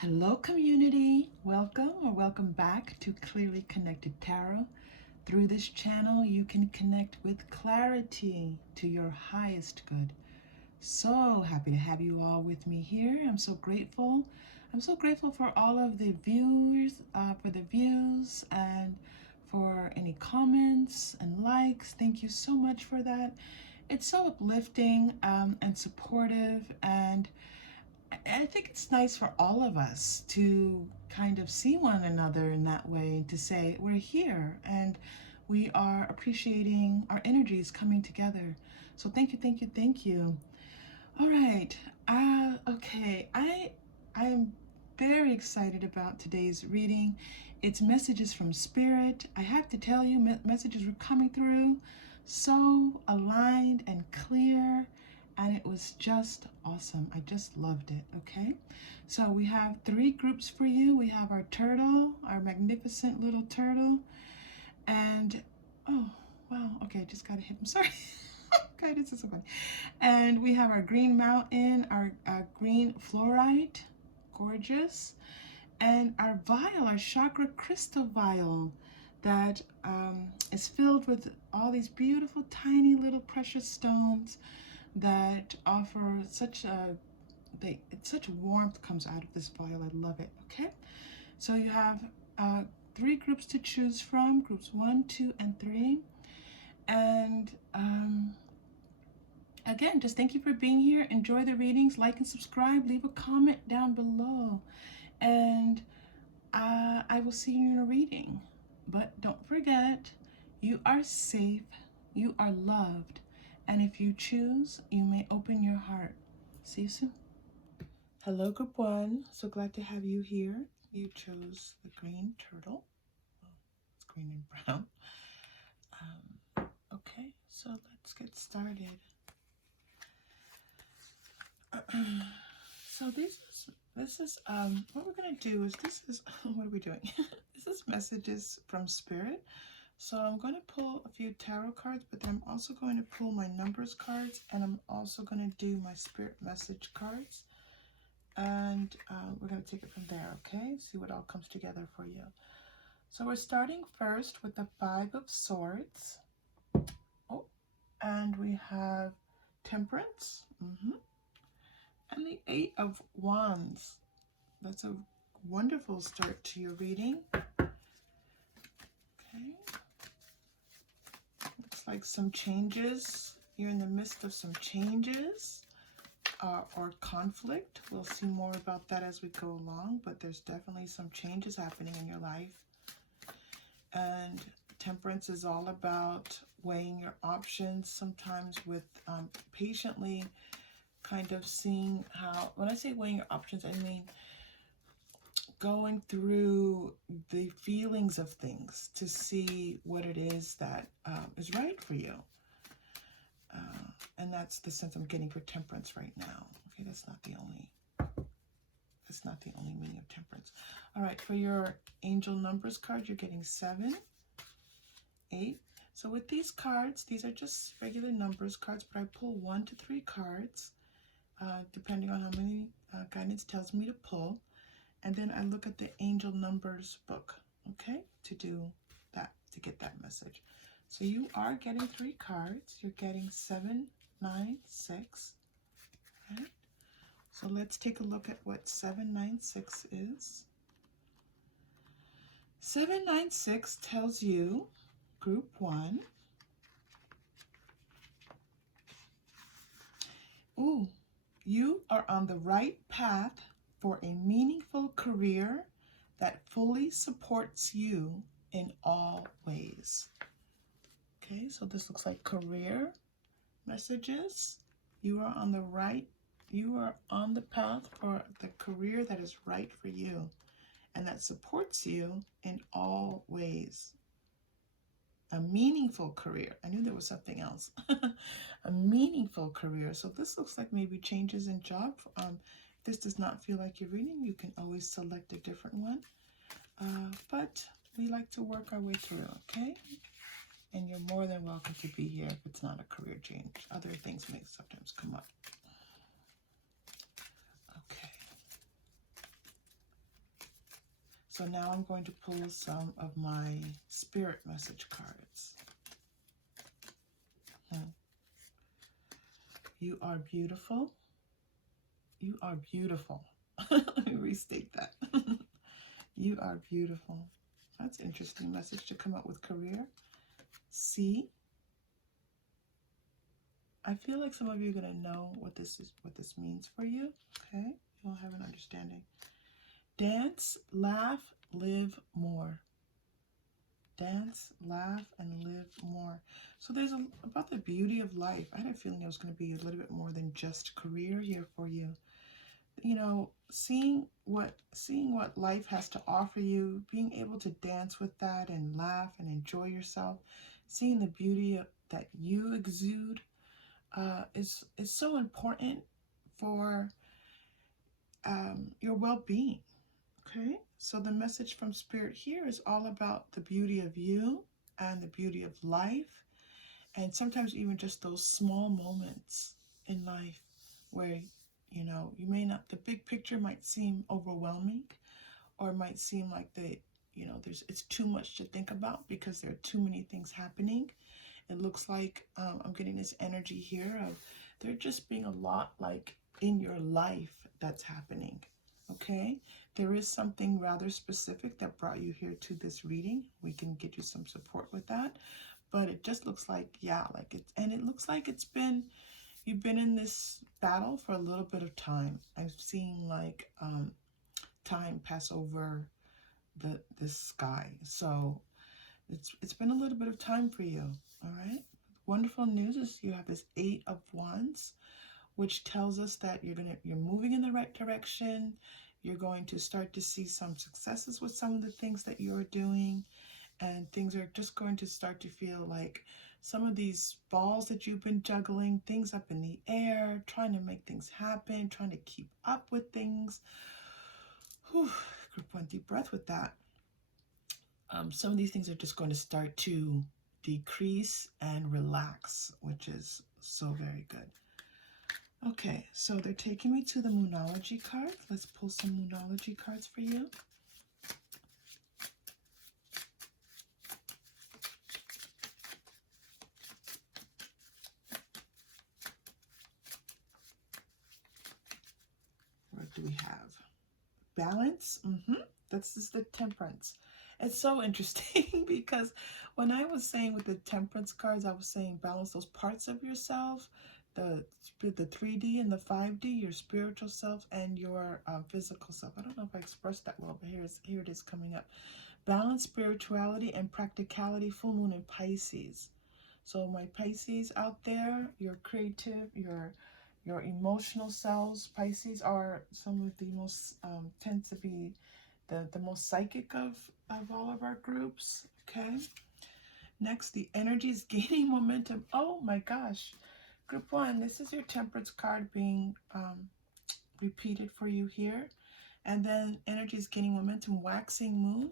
Hello, community. Welcome or welcome back to Clearly Connected Tarot. Through this channel, you can connect with clarity to your highest good. So happy to have you all with me here. I'm so grateful. I'm so grateful for all of the viewers, for the views, and for any comments and likes. Thank you so much for that. It's so uplifting and supportive, and I think it's nice for all of us to kind of see one another in that way, to say we're here and we are appreciating our energies coming together. So thank you, thank you, thank you. All right. Okay. I am very excited about today's reading. It's messages from Spirit. I have to tell you, messages were coming through so aligned and clear, and it was just awesome. I just loved it. Okay. So we have three groups for you. We have our turtle, our magnificent little turtle, and oh wow. Okay, I just gotta hit. I'm sorry. God, this is so funny. And we have our green mountain, our green fluorite, gorgeous, and our vial, our chakra crystal vial that is filled with all these beautiful, tiny little precious stones that offer such such warmth comes out of this vial. I love it. Okay, so you have three groups to choose from: groups 1, 2, and 3, and again, just thank you for being here. Enjoy the readings, like and subscribe, leave a comment down below, and I will see you in a reading. But don't forget, you are safe, you are loved, and if you choose, you may open your heart. See you soon. Hello, group 1. So glad to have you here. You chose the green turtle. Oh, it's green and brown. Okay, so let's get started. So this is what we're gonna do is what are we doing? This is messages from Spirit. So I'm going to pull a few tarot cards, but then I'm also going to pull my numbers cards, and I'm also going to do my Spirit message cards, and we're going to take it from there. Okay, see what all comes together for you. So we're starting first with the 5 of Swords. Oh, and we have Temperance. And the 8 of Wands. That's a wonderful start to your reading. Okay. Looks like some changes. You're in the midst of some changes or conflict. We'll see more about that as we go along, but there's definitely some changes happening in your life. And Temperance is all about weighing your options, sometimes with patiently kind of seeing how, when I say weighing your options, I mean going through the feelings of things to see what it is that is right for you. And that's the sense I'm getting for Temperance right now. Okay, that's not the only meaning of Temperance. All right, for your angel numbers card, you're getting 7, 8. So with these cards, these are just regular numbers cards, but I pull 1 to 3 cards, depending on how many guidance tells me to pull. And then I look at the angel numbers book, okay, to do that, to get that message. So you are getting 3 cards. You're getting 7, 9, 6. Right? So let's take a look at what 796 is. 796 tells you, group 1, ooh, you are on the right path for a meaningful career that fully supports you in all ways. Okay, so this looks like career messages. You are on the path for the career that is right for you and that supports you in all ways. A meaningful career. I knew there was something else. A meaningful career. So this looks like maybe changes in job. If this does not feel like you're reading, you can always select a different one. But we like to work our way through, okay? And you're more than welcome to be here if it's not a career change. Other things may sometimes come up. Okay. So now I'm going to pull some of my spirit message cards. You are beautiful. You are beautiful. Let me restate that. You are beautiful. That's an interesting message to come up with career. C. I feel like some of you are going to know what this means for you. Okay, you'll have an understanding. Dance, laugh, live more. Dance, laugh, and live more. So there's about the beauty of life. I had a feeling it was going to be a little bit more than just career here for you. You know, seeing what life has to offer you, being able to dance with that and laugh and enjoy yourself, seeing the beauty that you exude is so important for your well-being. Okay, so the message from Spirit here is all about the beauty of you and the beauty of life, and sometimes even just those small moments in life where, you know, you may not, the big picture might seem overwhelming, or it might seem like it's too much to think about because there are too many things happening. It looks like I'm getting this energy here of there just being a lot like in your life that's happening. Okay, there is something rather specific that brought you here to this reading. We can get you some support with that, but it just looks like, yeah, like it looks like you've been in this battle for a little bit of time. I'm seeing like time pass over the sky. So it's been a little bit of time for you. All right. Wonderful news is you have this 8 of Wands, which tells us that you're moving in the right direction. You're going to start to see some successes with some of the things that you're doing, and things are just going to start to feel like some of these balls that you've been juggling, things up in the air, trying to make things happen, trying to keep up with things. Whew, group one, deep breath with that. Some of these things are just going to start to decrease and relax, which is so very good. Okay, so they're taking me to the Moonology cards. Let's pull some Moonology cards for you. What do we have? Balance. This is the Temperance. It's so interesting because when I was saying with the Temperance cards, I was saying balance those parts of yourself, the 3D and the 5D, your spiritual self and your physical self. I don't know if I expressed that well, but here it is coming up. Balance spirituality and practicality, full moon in Pisces. So my Pisces out there, your creative, your emotional selves. Pisces are some of the most, tend to be the most psychic of all of our groups. Okay. Next, the energy is gaining momentum. Oh my gosh. Group one, this is your Temperance card being repeated for you here. And then energy is gaining momentum. Waxing moon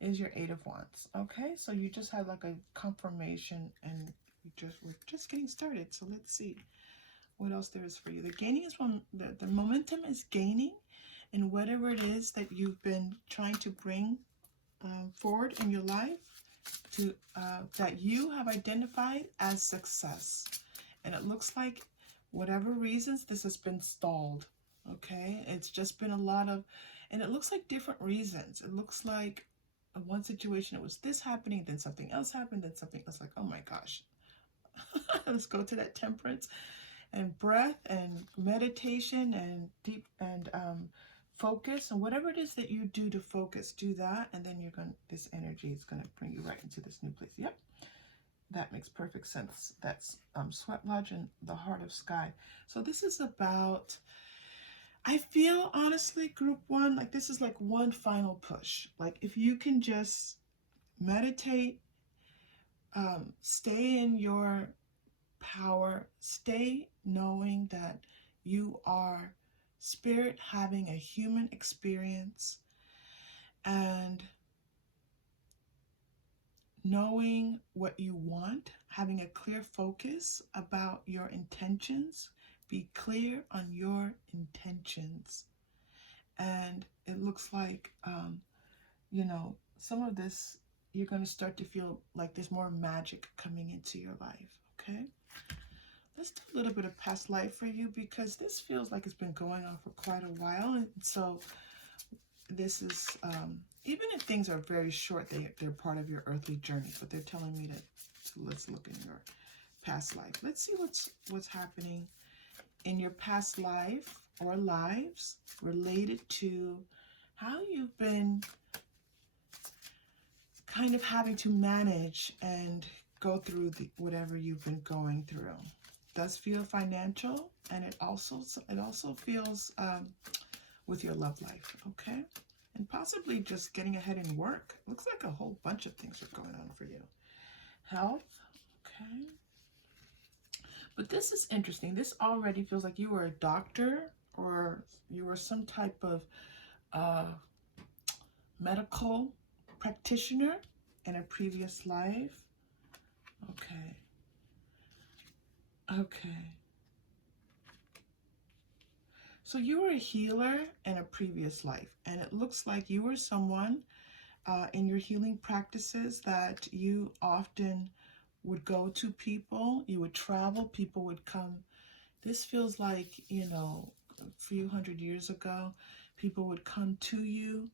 is your 8 of Wands. Okay, so you just had like a confirmation, and we're just getting started. So let's see what else there is for you. The gaining is when the momentum is gaining in whatever it is that you've been trying to bring forward in your life, to that you have identified as success. And it looks like whatever reasons this has been stalled. Okay, it's just been a lot of, and it looks like different reasons. It looks like in one situation it was this happening, then something else happened, then something else. Like, oh my gosh. Let's go to that Temperance and breath and meditation and deep and focus, and whatever it is that you do to focus, do that, and then this energy is going to bring you right into this new place. Yep, that makes perfect sense. That's Sweat Lodge and the Heart of Sky. So this is about, I feel honestly, group one, like this is like one final push. Like if you can just meditate, stay in your power, stay knowing that you are spirit having a human experience, and knowing what you want, having a clear focus about your intentions. Be clear on your intentions. And it looks like you know, some of this, you're going to start to feel like there's more magic coming into your life, okay? Let's do a little bit of past life for you, because this feels like it's been going on for quite a while. And so this is, even if things are very short, they're part of your earthly journey, but they're telling me that, so let's look in your past life. Let's see what's happening in your past life or lives related to how you've been kind of having to manage and go through whatever you've been going through. It does feel financial, and it also feels with your love life, okay? And possibly just getting ahead in work. Looks like a whole bunch of things are going on for you. Health, okay? But this is interesting. This already feels like you were a doctor, or you were some type of medical practitioner in a previous life. Okay. Okay. So you were a healer in a previous life, and it looks like you were someone in your healing practices that you often would go to people, you would travel, people would come. This feels like, you know, a few hundred years ago, people would come to you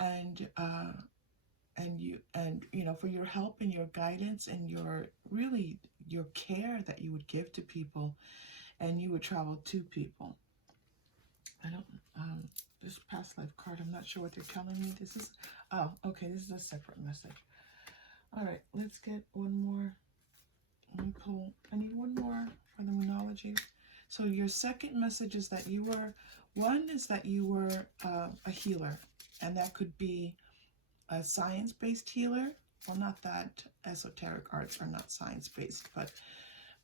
and you know, for your help and your guidance and your really your care that you would give to people, and you would travel to people. I don't this past life card, I'm not sure what they're telling me. This is, oh, okay, this is a separate message. All right, let's get one more. Let me pull, I need one more for the Moonology. So your second message is that you were, one is that you were a healer, and that could be a science-based healer. Well, not that esoteric arts are not science-based, but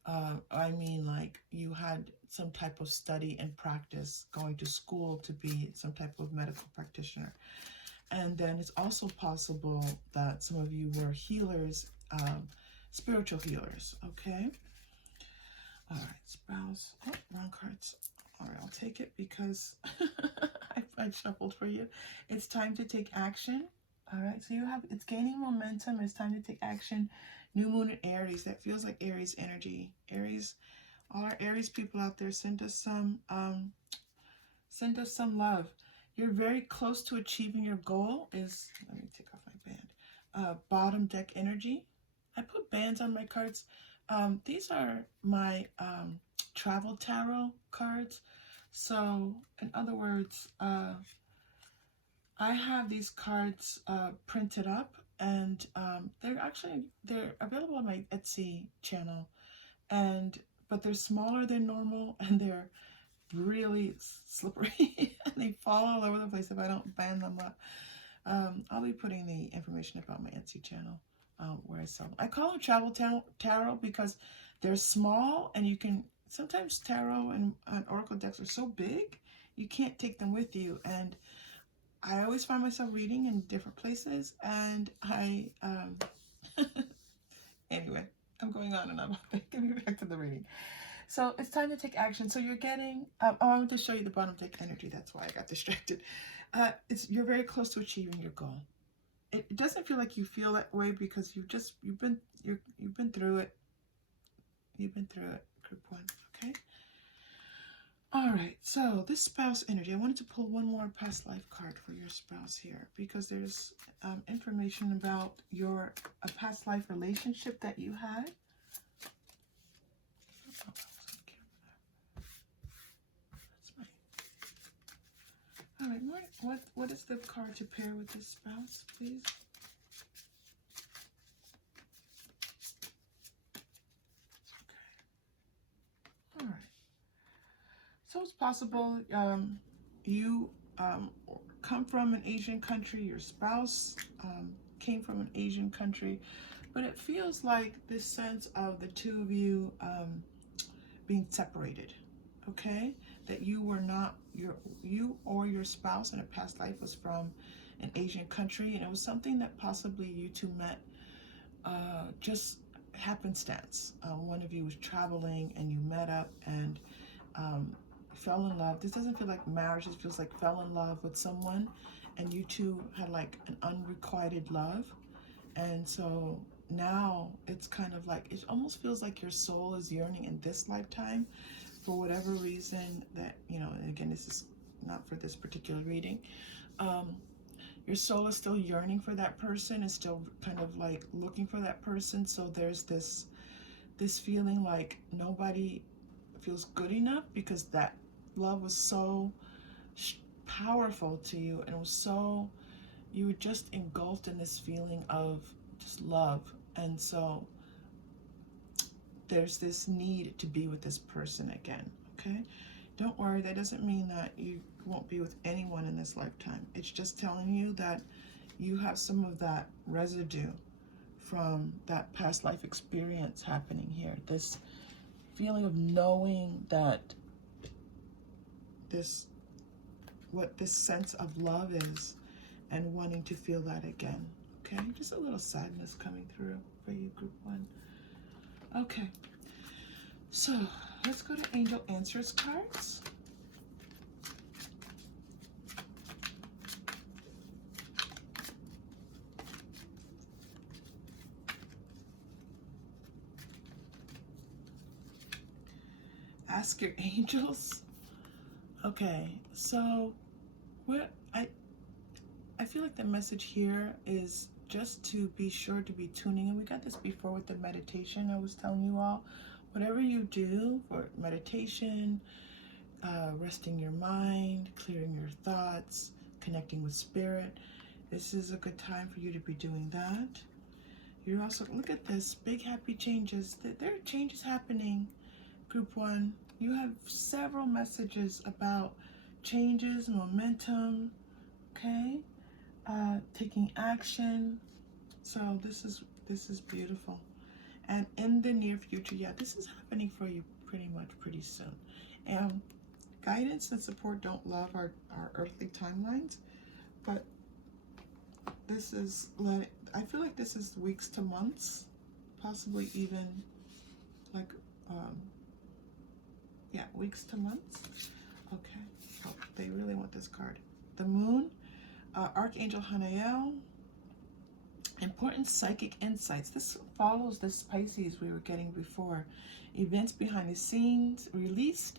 I mean, like, you had some type of study and practice, going to school to be some type of medical practitioner. And then it's also possible that some of you were healers, spiritual healers, okay? All right, spouse. Oh, wrong cards. All right, I'll take it because I shuffled for you. It's time to take action. All right, so you have, it's gaining momentum. It's time to take action. New moon in Aries. That feels like Aries energy. Aries, all our Aries people out there, send us some love. You're very close to achieving your goal. Is, let me take off my band. Bottom deck energy. I put bands on my cards. These are my travel tarot cards. So, in other words, I have these cards printed up, and they're available on my Etsy channel, but they're smaller than normal, and they're really slippery and they fall all over the place if I don't band them up. I'll be putting the information about my Etsy channel where I sell them. I call them travel tarot because they're small, and you can, sometimes tarot and oracle decks are so big you can't take them with you, and I always find myself reading in different places, and anyway, I'm going on and on. Get me back to the reading. So it's time to take action. So you're getting, I wanted to show you the bottom deck energy. That's why I got distracted. You're very close to achieving your goal. It doesn't feel like you feel that way because you've been through it. You've been through it, group one, okay? All right, so this spouse energy, I wanted to pull one more past life card for your spouse here, because there's information about a past life relationship that you had. All right, what is the card to pair with this spouse, please? Okay. All right. So it's possible you come from an Asian country, your spouse came from an Asian country, but it feels like this sense of the two of you being separated, okay? That you were not, you or your spouse in a past life was from an Asian country, and it was something that possibly you two met just happenstance. One of you was traveling and you met up and fell in love. This doesn't feel like marriage, it feels like fell in love with someone, and you two had like an unrequited love. And so now it's kind of like, it almost feels like your soul is yearning in this lifetime for whatever reason that, and again, this is not for this particular reading. Your soul is still yearning for that person, is still kind of like looking for that person. So there's this feeling like nobody feels good enough, because that love was so powerful to you, and it was so, you were just engulfed in this feeling of just love. And so there's this need to be with this person again. Okay, don't worry, that doesn't mean that you won't be with anyone in this lifetime. It's just telling you that you have some of that residue from that past life experience happening here. This feeling of knowing that what this sense of love is, and wanting to feel that again. Okay, just a little sadness coming through for you, group 1. Okay, so let's go to Angel Answers cards. Ask your angels. Okay, so what I feel like the message here is just to be sure to be tuning in. We got this before with the meditation I was telling you all. Whatever you do for meditation, resting your mind, clearing your thoughts, connecting with spirit, this is a good time for you to be doing that. You're also, look at this, big happy changes. There are changes happening, group 1. You have several messages about changes, momentum, okay? Taking action. So this is beautiful. And in the near future, yeah, this is happening for you pretty soon. And guidance and support don't love our earthly timelines, but this is, I feel like this is weeks to months, possibly even like, yeah, weeks to months. Okay, oh, they really want this card. The Moon, Archangel Hanael, important psychic insights. This follows this Pisces we were getting before. Events behind the scenes, release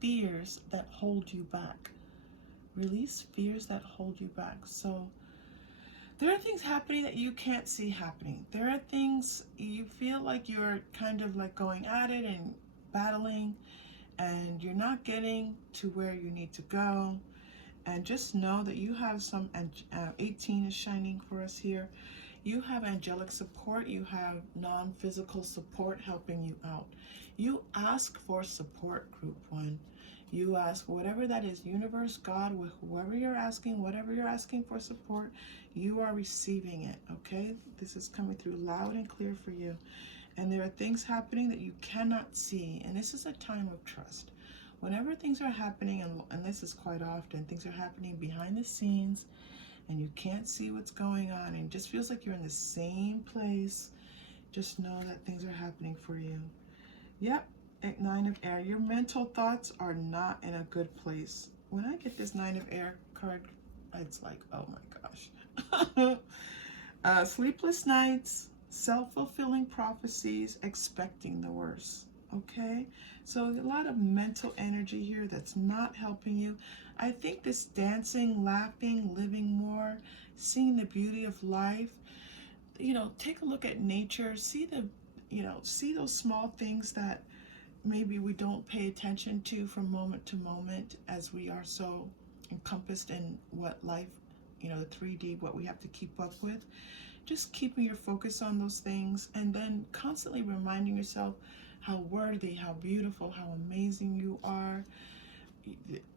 fears that hold you back. Release fears that hold you back. So there are things happening that you can't see happening. There are things you feel like you're kind of like going at it and battling, and you're not getting to where you need to go. And just know that you have some, 18 is shining for us here. You have angelic support. You have non-physical support helping you out. You ask for support, group 1. You ask whatever that is, universe, God, with whatever you're asking for support, you are receiving it, okay? This is coming through loud and clear for you. And there are things happening that you cannot see. And this is a time of trust. Whenever things are happening, and this is quite often, things are happening behind the scenes and you can't see what's going on, and it just feels like you're in the same place, just know that things are happening for you. Yep, 9 of Air. Your mental thoughts are not in a good place. When I get this 9 of Air card, it's like, oh my gosh. Sleepless nights, self-fulfilling prophecies, expecting the worst. Okay, so a lot of mental energy here that's not helping you. I think this dancing, laughing, living more, seeing the beauty of life, take a look at nature, see those small things that maybe we don't pay attention to from moment to moment, as we are so encompassed in what life, the 3D, what we have to keep up with. Just keeping your focus on those things, and then constantly reminding yourself how worthy, how beautiful, how amazing you are.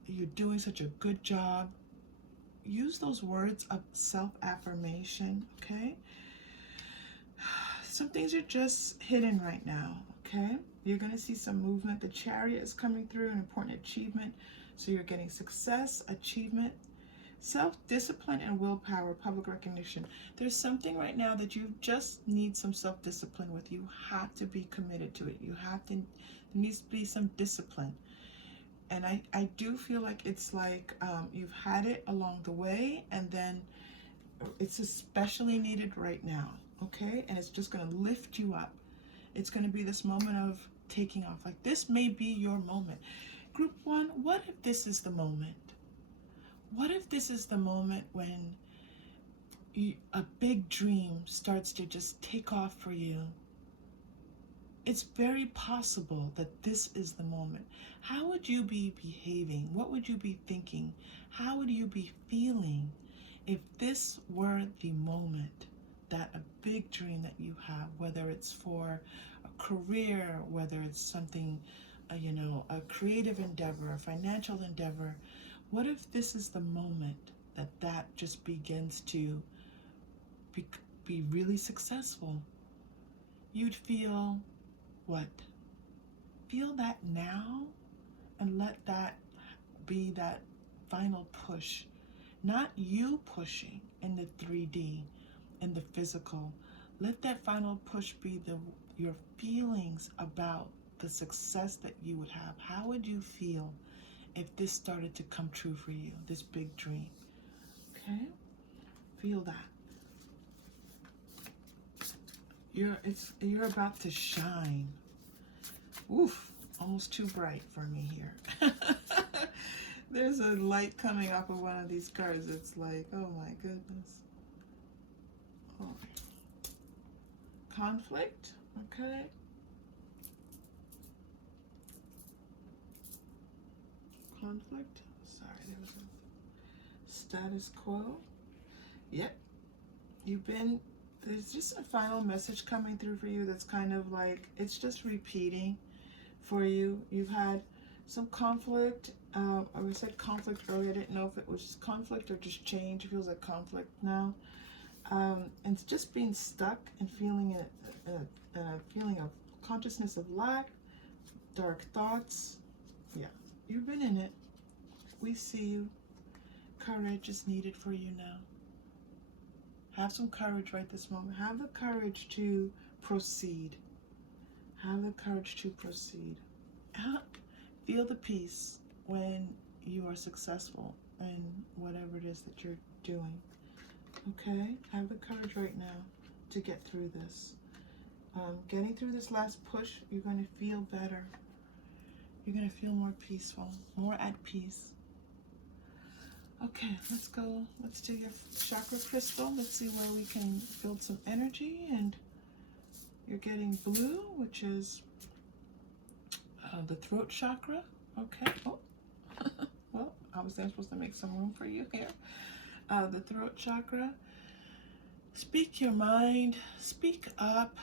You're doing such a good job. Use those words of self-affirmation, okay? Some things are just hidden right now, okay? You're going to see some movement. The Chariot is coming through, an important achievement. So you're getting success, achievement, self-discipline, and willpower, public recognition. There's something right now that you just need some self-discipline with. You have to be committed to it. There needs to be some discipline. And I do feel like it's like you've had it along the way, and then it's especially needed right now, okay? And it's just going to lift you up. It's going to be this moment of taking off. Like, this may be your moment. Group 1, what if this is the moment? What if this is the moment when a big dream starts to just take off for you? It's very possible that this is the moment. How would you be behaving? What would you be thinking? How would you be feeling if this were the moment that a big dream that you have, whether it's for a career, whether it's something, a creative endeavor, a financial endeavor, what if this is the moment that just begins to be really successful? You'd feel what? Feel that now, and let that be that final push. Not you pushing in the 3D, in the physical. Let that final push be your feelings about the success that you would have. How would you feel if this started to come true for you, this big dream? Okay? Feel that. You're about to shine. Oof, almost too bright for me here. There's a light coming off of one of these cards. It's like, oh my goodness. Oh. Conflict, okay. Conflict. Sorry, there was a status quo. Yep. There's just a final message coming through for you that's kind of like, it's just repeating for you. You've had some conflict. I said conflict earlier. I didn't know if it was conflict or just change. It feels like conflict now. And it's just being stuck and feeling a feeling of consciousness of lack, dark thoughts. Yeah, you've been in it. We see you. Courage is needed for you now. Have some courage right this moment. Have the courage to proceed. Have the courage to proceed. Feel the peace when you are successful in whatever it is that you're doing. Okay? Have the courage right now to get through this. Getting through this last push, you're going to feel better. You're going to feel more peaceful, more at peace. Okay, let's go. Let's do your chakra crystal. Let's see where we can build some energy. And you're getting blue, which is the throat chakra. Okay. Oh, well, obviously I'm supposed to make some room for you here. The throat chakra. Speak your mind. Speak up.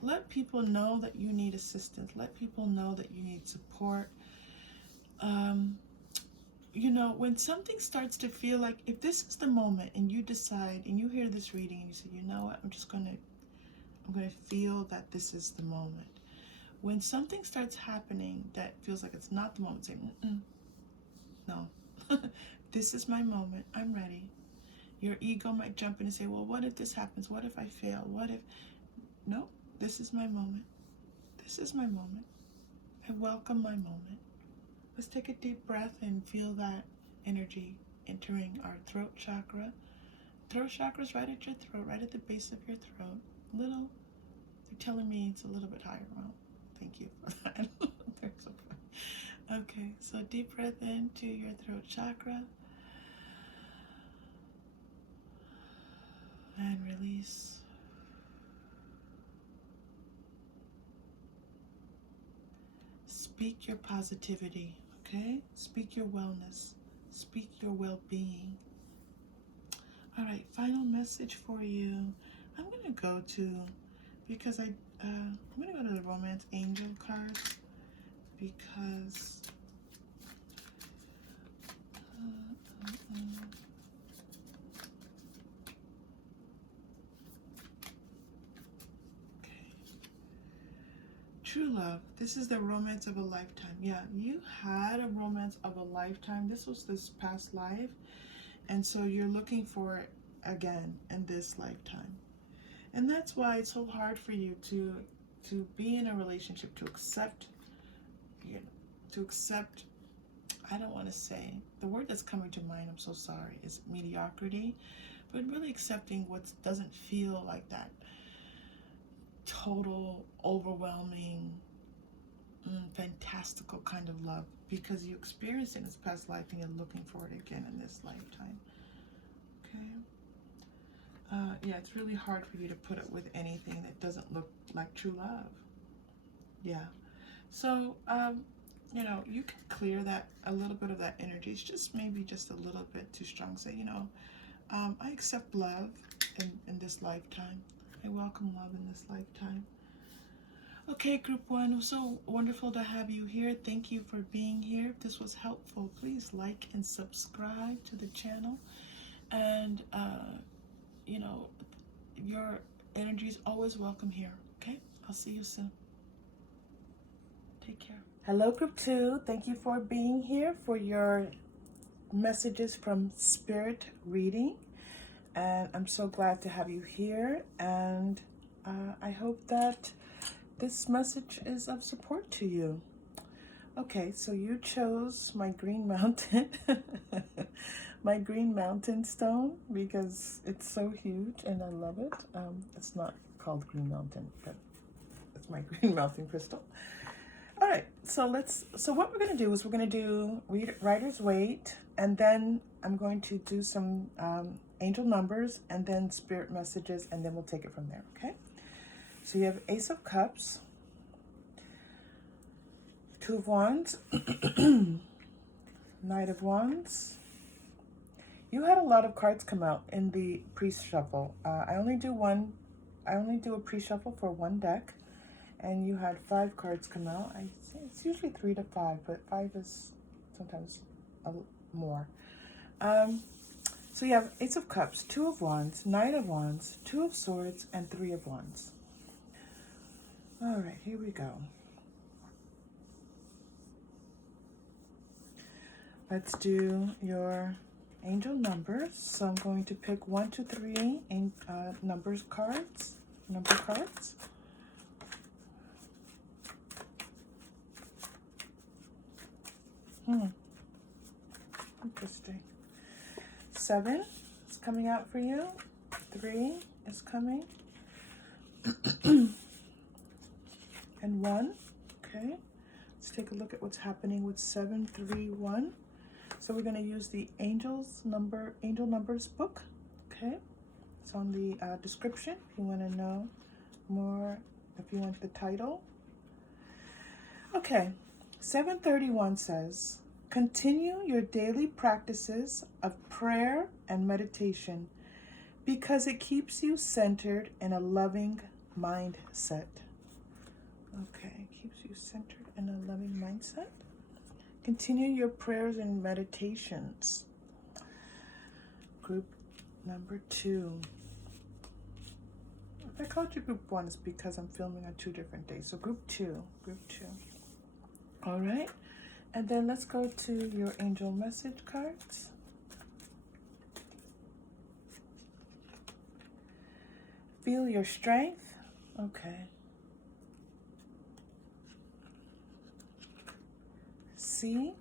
Let people know that you need assistance. Let people know that you need support. When something starts to feel like, if this is the moment and you decide and you hear this reading and you say, you know what, I'm going to feel that this is the moment. When something starts happening that feels like it's not the moment, say, no, this is my moment. I'm ready. Your ego might jump in and say, well, what if this happens? What if I fail? What if? No, this is my moment. This is my moment. I welcome my moment. Let's take a deep breath and feel that energy entering our throat chakra. Throat chakra is right at your throat, right at the base of your throat. They're telling me it's a little bit higher. Well, thank you for that. They're so fun. Okay, so deep breath into your throat chakra. And release. Speak your positivity, okay? Speak your wellness. Speak your well-being. All right, final message for you. I'm going to go to, because I'm going to go to the Romance Angel cards, because true love. This is the romance of a lifetime. Yeah, you had a romance of a lifetime. This was this past life. And so you're looking for it again in this lifetime. And that's why it's so hard for you to be in a relationship, to accept I don't want to say, the word that's coming to mind, I'm so sorry, is mediocrity, but really accepting what doesn't feel like that total, overwhelming, fantastical kind of love, because you experienced it in this past life and you're looking for it again in this lifetime. Okay. Yeah, it's really hard for you to put up with anything that doesn't look like true love. Yeah. So, you know, you can clear that, a little bit of that energy. It's just maybe just a little bit too strong. Say, you know, I accept love in this lifetime. I welcome love in this lifetime. Okay, group one, it was so wonderful to have you here. Thank you for being here. If this was helpful, please like and subscribe to the channel. And, you know, your energy is always welcome here. Okay, I'll see you soon. Take care. Hello, group two. Thank you for being here for your messages from Spirit Reading. And I'm so glad to have you here. And I hope that this message is of support to you. Okay, so you chose my green mountain, my green mountain stone, because it's so huge and I love it. It's not called green mountain, but it's my green mountain crystal. All right, so what we're gonna do is we're gonna do Writer's Waite, and then I'm going to do some angel numbers and then spirit messages, and then we'll take it from there, okay? So you have Ace of Cups, Two of Wands, Knight of Wands. You had a lot of cards come out in the pre-shuffle. I only do a pre-shuffle for one deck, and you had 5 cards come out. I say it's usually 3 to 5, but 5 is sometimes more. So you have Ace of Cups, Two of Wands, Knight of Wands, Two of Swords, and 3 of Wands. All right, here we go. Let's do your angel numbers. So I'm going to pick 1 to 3 in number cards. Interesting. 7 is coming out for you. 3 is coming. And 1. Okay. Let's take a look at what's happening with 7, 3, 1. So we're going to use the angel numbers book. Okay. It's on the description if you want to know more, if you want the title. Okay. 731 says, continue your daily practices of prayer and meditation because it keeps you centered in a loving mindset. Okay, keeps you centered in a loving mindset. Continue your prayers and meditations. Group number 2. If I called you group 1, it's because I'm filming on 2 different days. So group 2. All right. And then let's go to your angel message cards. Feel your strength. Okay. See.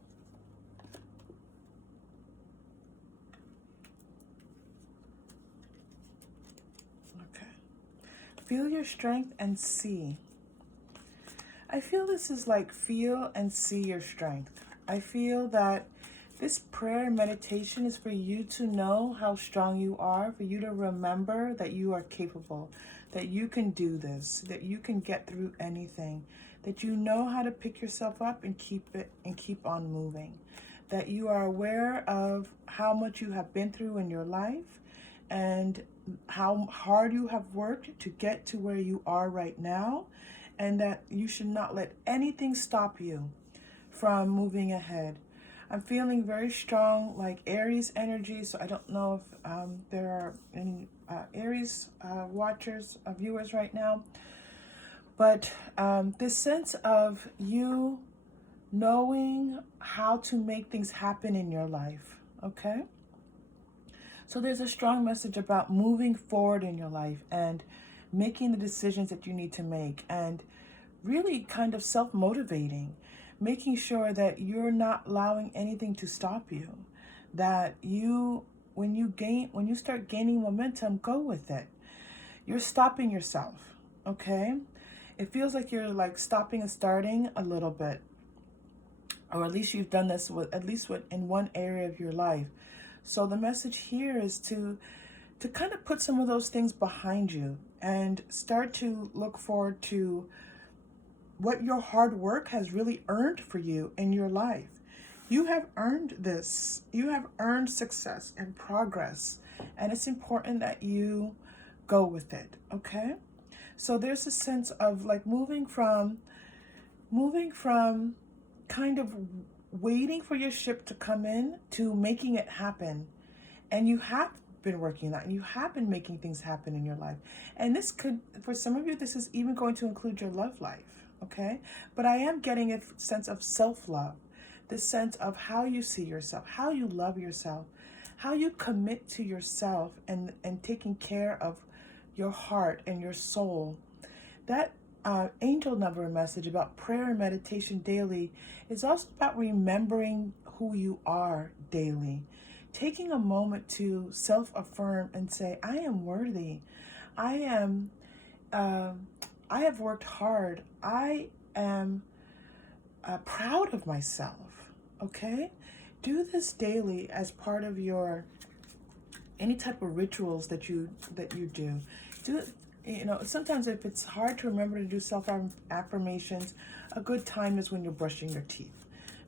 Okay. Feel your strength and see. I feel this is like feel and see your strength. I feel that this prayer and meditation is for you to know how strong you are, for you to remember that you are capable, that you can do this, that you can get through anything, that you know how to pick yourself up and keep on moving, that you are aware of how much you have been through in your life and how hard you have worked to get to where you are right now, and that you should not let anything stop you from moving ahead. I'm feeling very strong, like Aries energy, so I don't know if there are any Aries watchers, viewers right now, but this sense of you knowing how to make things happen in your life, okay? So there's a strong message about moving forward in your life and making the decisions that you need to make, and really kind of self-motivating, making sure that you're not allowing anything to stop you, that when you start gaining momentum, go with it. You're stopping yourself, okay? It feels like you're like stopping and starting a little bit, or at least you've done this in one area of your life. So the message here is to kind of put some of those things behind you and start to look forward to what your hard work has really earned for you in your life. You have earned this. You have earned success and progress, and it's important that you go with it, okay? So there's a sense of like moving from kind of waiting for your ship to come in to making it happen. And you have been working that, and you have been making things happen in your life. And this could, for some of you, this is even going to include your love life, okay? But I am getting a sense of self-love, this sense of how you see yourself, how you love yourself, how you commit to yourself and taking care of your heart and your soul. That angel number message about prayer and meditation daily is also about remembering who you are daily. Taking a moment to self-affirm and say, I am worthy. I have worked hard. I am proud of myself, okay? Do this daily as part of your any type of rituals that you do. Do it, you know, sometimes if it's hard to remember to do self-affirmations, a good time is when you're brushing your teeth.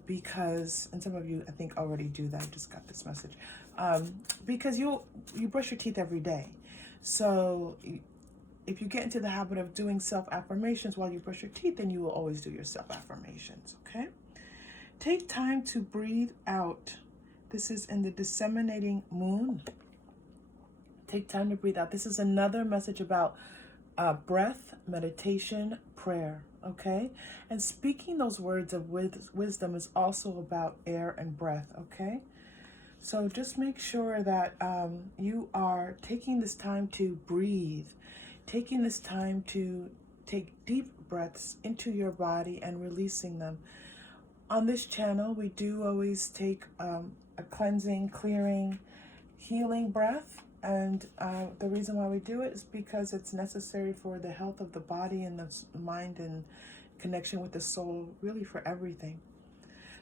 Because, and some of you I think already do that, I just got this message, because you brush your teeth every day. So if you get into the habit of doing self-affirmations while you brush your teeth, then you will always do your self-affirmations, okay? Take time to breathe out. This is in the disseminating moon. Take time to breathe out. This is another message about breath, meditation, prayer, okay? And speaking those words of wisdom is also about air and breath, okay? So just make sure that you are taking this time to breathe, taking this time to take deep breaths into your body and releasing them. On this channel, we do always take a cleansing, clearing, healing breath. And the reason why we do it is because it's necessary for the health of the body and the mind and connection with the soul, really for everything.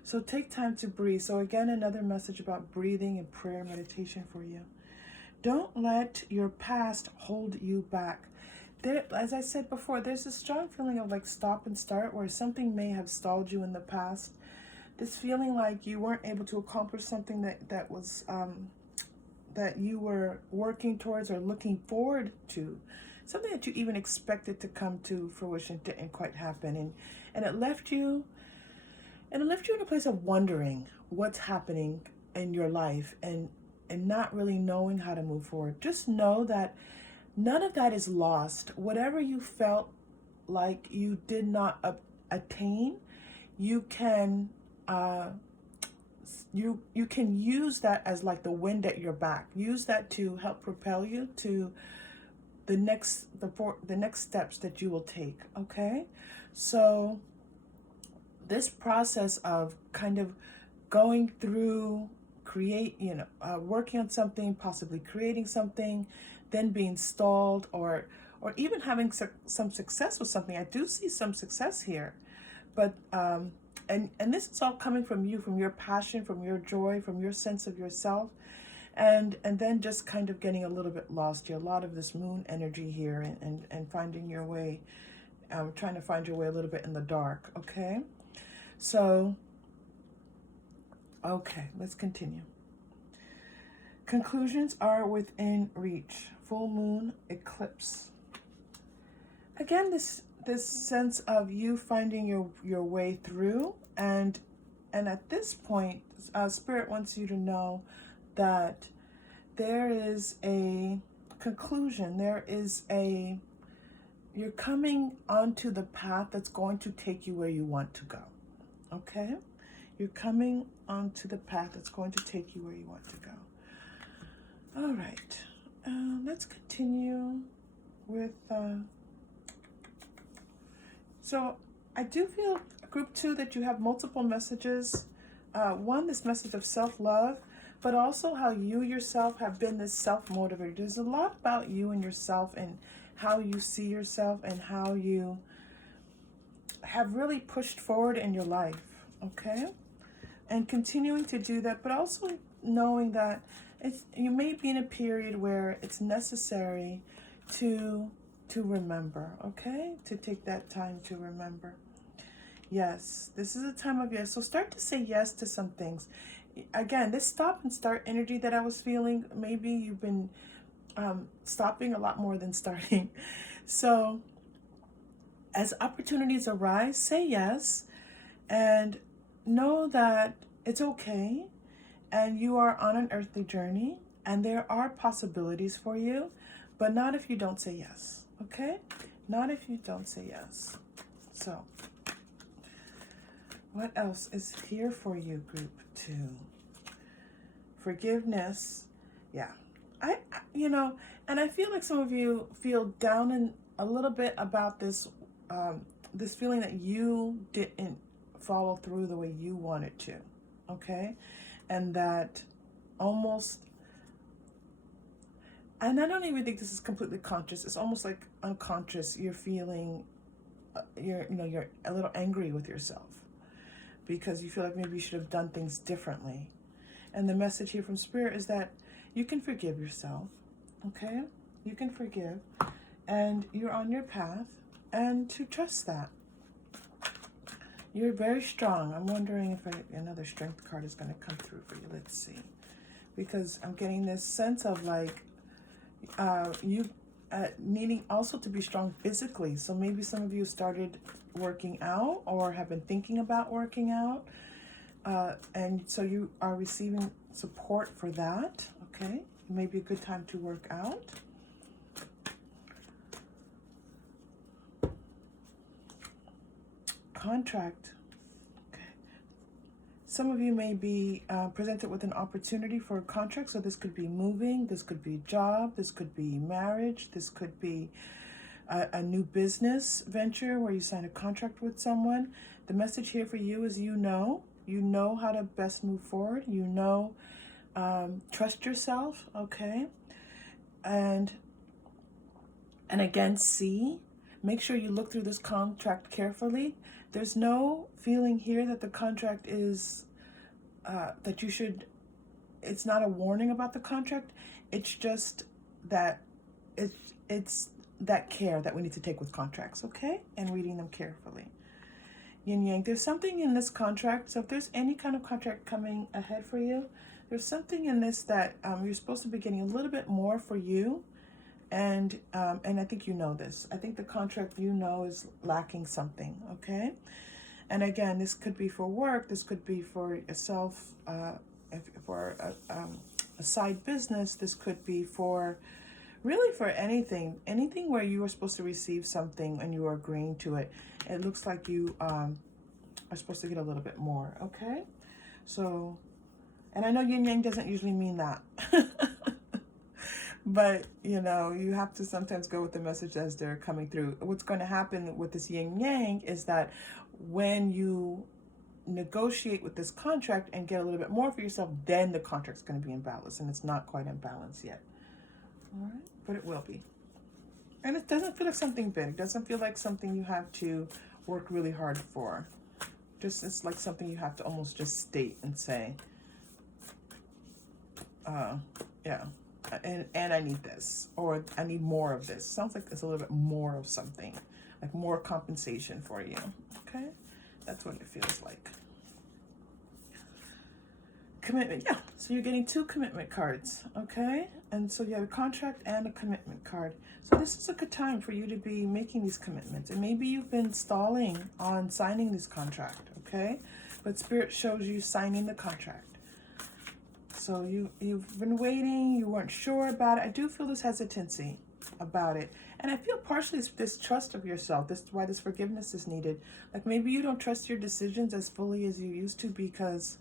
So take time to breathe. So again, another message about breathing and prayer meditation for you. Don't let your past hold you back. There, as I said before, there's a strong feeling of like stop and start where something may have stalled you in the past. This feeling like you weren't able to accomplish something that was that you were working towards or looking forward to, something that you even expected to come to fruition didn't quite happen, and it left you in a place of wondering what's happening in your life and not really knowing how to move forward. Just know that none of that is lost. Whatever you felt like you did not attain, you can you can use that as like the wind at your back. Use that to help propel you to the next steps that you will take, okay? So this process of kind of going through working on something, possibly creating something, then being stalled, or even having some success with something. I do see some success here, but and this is all coming from you, from your passion, from your joy, from your sense of yourself, and then just kind of getting a little bit lost. You're a lot of this moon energy here, and finding your way, trying to find your way a little bit in the dark. Okay, so okay, let's continue. Conclusions are within reach. Full moon eclipse. Again, this sense of you finding your way through, and at this point, Spirit wants you to know that there is a conclusion. You're coming onto the path that's going to take you where you want to go. Okay? You're coming onto the path that's going to take you where you want to go. All right. Let's continue with... So I do feel group 2, that you have multiple messages. One, this message of self-love, but also how you yourself have been this self-motivator. There's a lot about you and yourself and how you see yourself and how you have really pushed forward in your life, okay? And continuing to do that, but also knowing that you may be in a period where it's necessary to remember, okay? To take that time to remember. Yes, this is a time of yes. So start to say yes to some things. Again, this stop and start energy that I was feeling, maybe you've been stopping a lot more than starting. So as opportunities arise, say yes and know that it's okay and you are on an earthly journey and there are possibilities for you, but not if you don't say yes, okay? Not if you don't say yes. So what else is here for you, group 2? Forgiveness. Yeah. I and I feel like some of you feel down in a little bit about this, this feeling that you didn't follow through the way you wanted to, okay? And that almost, and I don't even think this is completely conscious. It's almost like unconscious. You're feeling, you're a little angry with yourself because you feel like maybe you should have done things differently. And the message here from Spirit is that you can forgive yourself, okay? You can forgive, and you're on your path, and to trust that. You're very strong. I'm wondering if another strength card is going to come through for you. Let's see. Because I'm getting this sense of like you needing also to be strong physically. So maybe some of you started working out or have been thinking about working out. And so you are receiving support for that, okay? It may be a good time to work out. Contract. Okay. Some of you may be presented with an opportunity for a contract. So this could be moving, this could be a job, this could be marriage, this could be a new business venture where you sign a contract with someone. The message here for you is you know how to best move forward. Trust yourself, okay? And again, make sure you look through this contract carefully. There's no feeling here that the contract is, that you should, it's not a warning about the contract. It's just that it's that care that we need to take with contracts, okay? And reading them carefully. Yin Yang, there's something in this contract. So if there's any kind of contract coming ahead for you, there's something in this that you're supposed to be getting a little bit more for you. And I think you know this. I think the contract is lacking something, okay? And again, this could be for work. This could be for yourself, for a side business. This could be for really for anything where you are supposed to receive something and you are agreeing to it. It looks like you are supposed to get a little bit more, okay? So, and I know yin yang doesn't usually mean that. But, you have to sometimes go with the message as they're coming through. What's going to happen with this yin yang is that when you negotiate with this contract and get a little bit more for yourself, then the contract's going to be in balance, and it's not quite in balance yet. All right, but it will be. And it doesn't feel like something big. It doesn't feel like something you have to work really hard for. It's like something you have to almost just state and say, yeah, and I need this, or I need more of this. Sounds like it's a little bit more of something, like more compensation for you, okay? That's what it feels like. Commitment, yeah. So you're getting 2 commitment cards, okay? And so you have a contract and a commitment card. So this is a good time for you to be making these commitments. And maybe you've been stalling on signing this contract, okay? But Spirit shows you signing the contract. So you've been waiting, you weren't sure about it. I do feel this hesitancy about it. And I feel partially this trust of yourself. This is why this forgiveness is needed. Like maybe you don't trust your decisions as fully as you used to because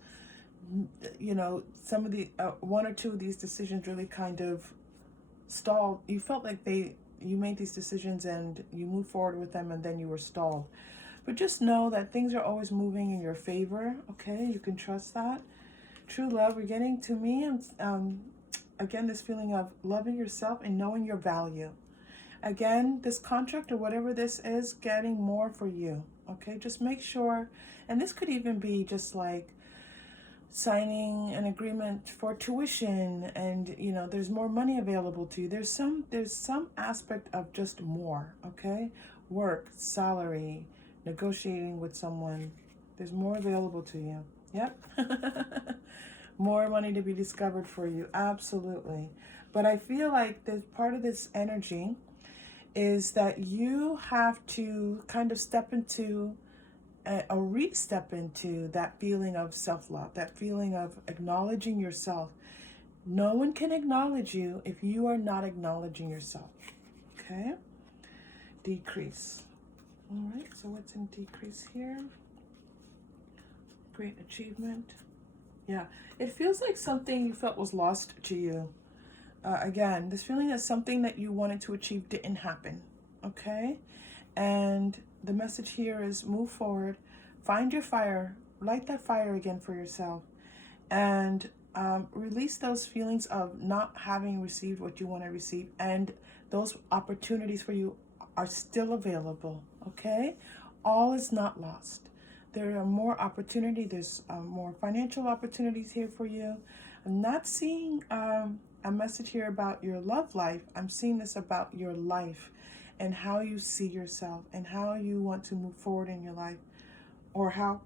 some of the 1 or 2 of these decisions really kind of stalled. You felt like you made these decisions and you moved forward with them and then you were stalled. But just know that things are always moving in your favor, okay? You can trust that. True love, we're getting to me, again, this feeling of loving yourself and knowing your value. Again, this contract or whatever this is, getting more for you, okay? Just make sure, and this could even be just like signing an agreement for tuition, and you know there's more money available to you. There's some aspect of just more, okay? Work, salary, negotiating with someone. There's more available to you. Yep. More money to be discovered for you, absolutely. But I feel like there's part of this energy is that you have to kind of step into a re-step into that feeling of self-love, that feeling of acknowledging yourself. No one can acknowledge you if you are not acknowledging yourself, okay? Decrease. All right, so what's in decrease here? Great achievement. Yeah, it feels like something you felt was lost to you. Again, this feeling that something that you wanted to achieve didn't happen, okay? And the message here is move forward, find your fire, light that fire again for yourself, and release those feelings of not having received what you want to receive. And those opportunities for you are still available, okay? All is not lost. There are more opportunity. There's more financial opportunities here for you. I'm not seeing a message here about your love life. I'm seeing this about your life and how you see yourself and how you want to move forward in your life, or how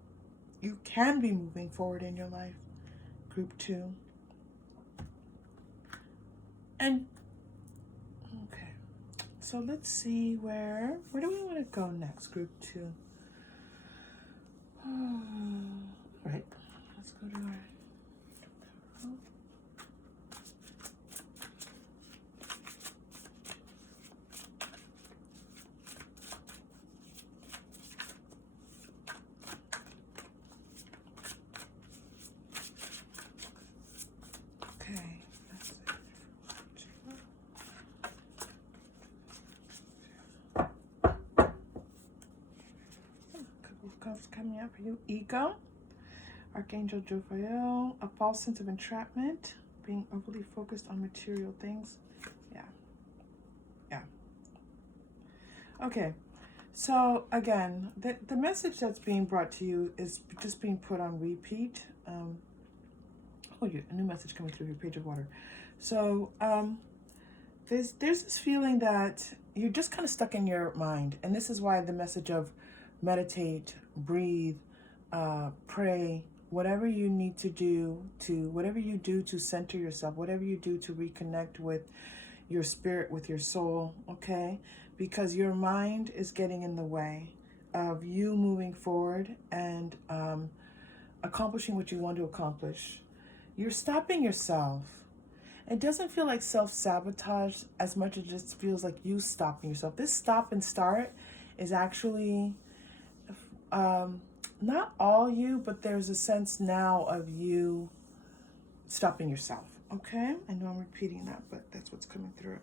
you can be moving forward in your life. Group 2. And okay, so let's see where do we want to go next? Group 2. All right, let's go to our coming up for you. Ego, Archangel Jophiel, a false sense of entrapment, being overly focused on material things. Yeah. Okay, so again, the message that's being brought to you is just being put on repeat. A new message coming through your page of water. So there's this feeling that you're just kind of stuck in your mind, and this is why the message of meditate, breathe, pray, whatever you need to do, whatever you do to center yourself, whatever you do to reconnect with your spirit, with your soul, okay? Because your mind is getting in the way of you moving forward and accomplishing what you want to accomplish. You're stopping yourself. It doesn't feel like self-sabotage as much as it just feels like you stopping yourself. This stop and start is actually not all you, but there's a sense now of you stopping yourself, okay? I know I'm repeating that, but that's what's coming through.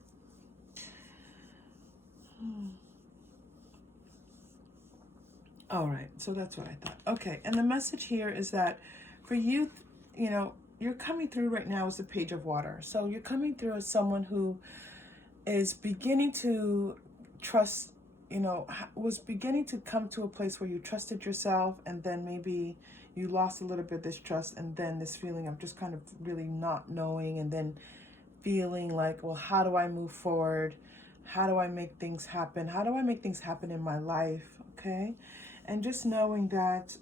All right, so that's what I thought. Okay, and the message here is that for you, you know, you're coming through right now as a page of water. So you're coming through as someone who is beginning to trust, you know, was beginning to come to a place where you trusted yourself, and then maybe you lost a little bit of this trust, and then this feeling of just kind of really not knowing, and then feeling like, well, how do I move forward? How do I make things happen? How do I make things happen in my life? Okay. And just knowing that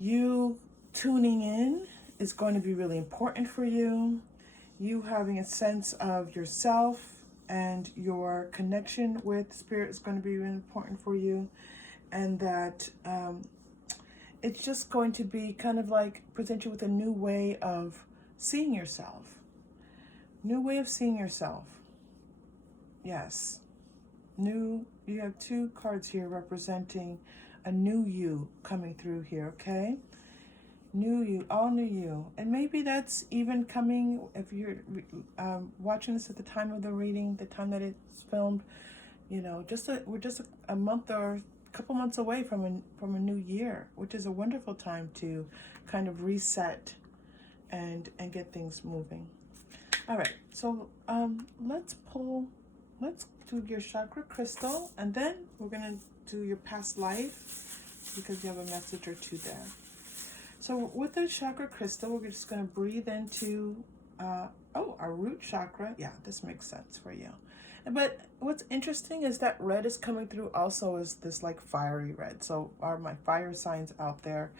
you tuning in is going to be really important for you. You having a sense of yourself and your connection with spirit is going to be really important for you. And that it's just going to be kind of like present you with a new way of seeing yourself. New way of seeing yourself. Yes. New, you have 2 cards here representing a new you coming through here, okay? New you, all new you. And maybe that's even coming, if you're watching this at the time of the reading, the time that it's filmed, you know, we're just a month or couple months away from a new year, which is a wonderful time to kind of reset and get things moving. All right, so let's do your chakra crystal, and then we're gonna do your past life because you have a message or two there. So with the chakra crystal, we're just gonna breathe into our root chakra. Yeah, this makes sense for you. But what's interesting is that red is coming through also as this like fiery red. So are my fire signs out there.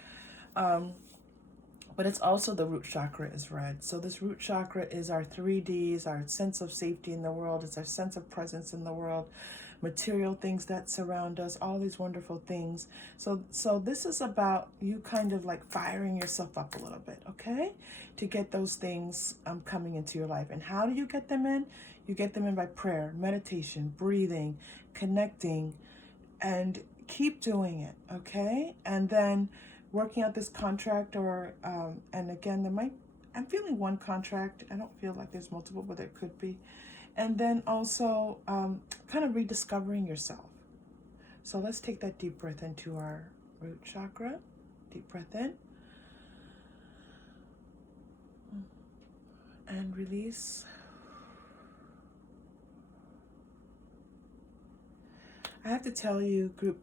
But it's also the root chakra is red. So this root chakra is our 3Ds, our sense of safety in the world. It's our sense of presence in the world, material things that surround us, all these wonderful things. So this is about you kind of like firing yourself up a little bit, okay? To get those things coming into your life. And how do you get them in? You get them in by prayer, meditation, breathing, connecting, and keep doing it, okay? And then working out this contract, or and again, I'm feeling one contract. I don't feel like there's multiple, but there could be. And then also kind of rediscovering yourself. So let's take that deep breath into our root chakra. Deep breath in. And release. I have to tell you, group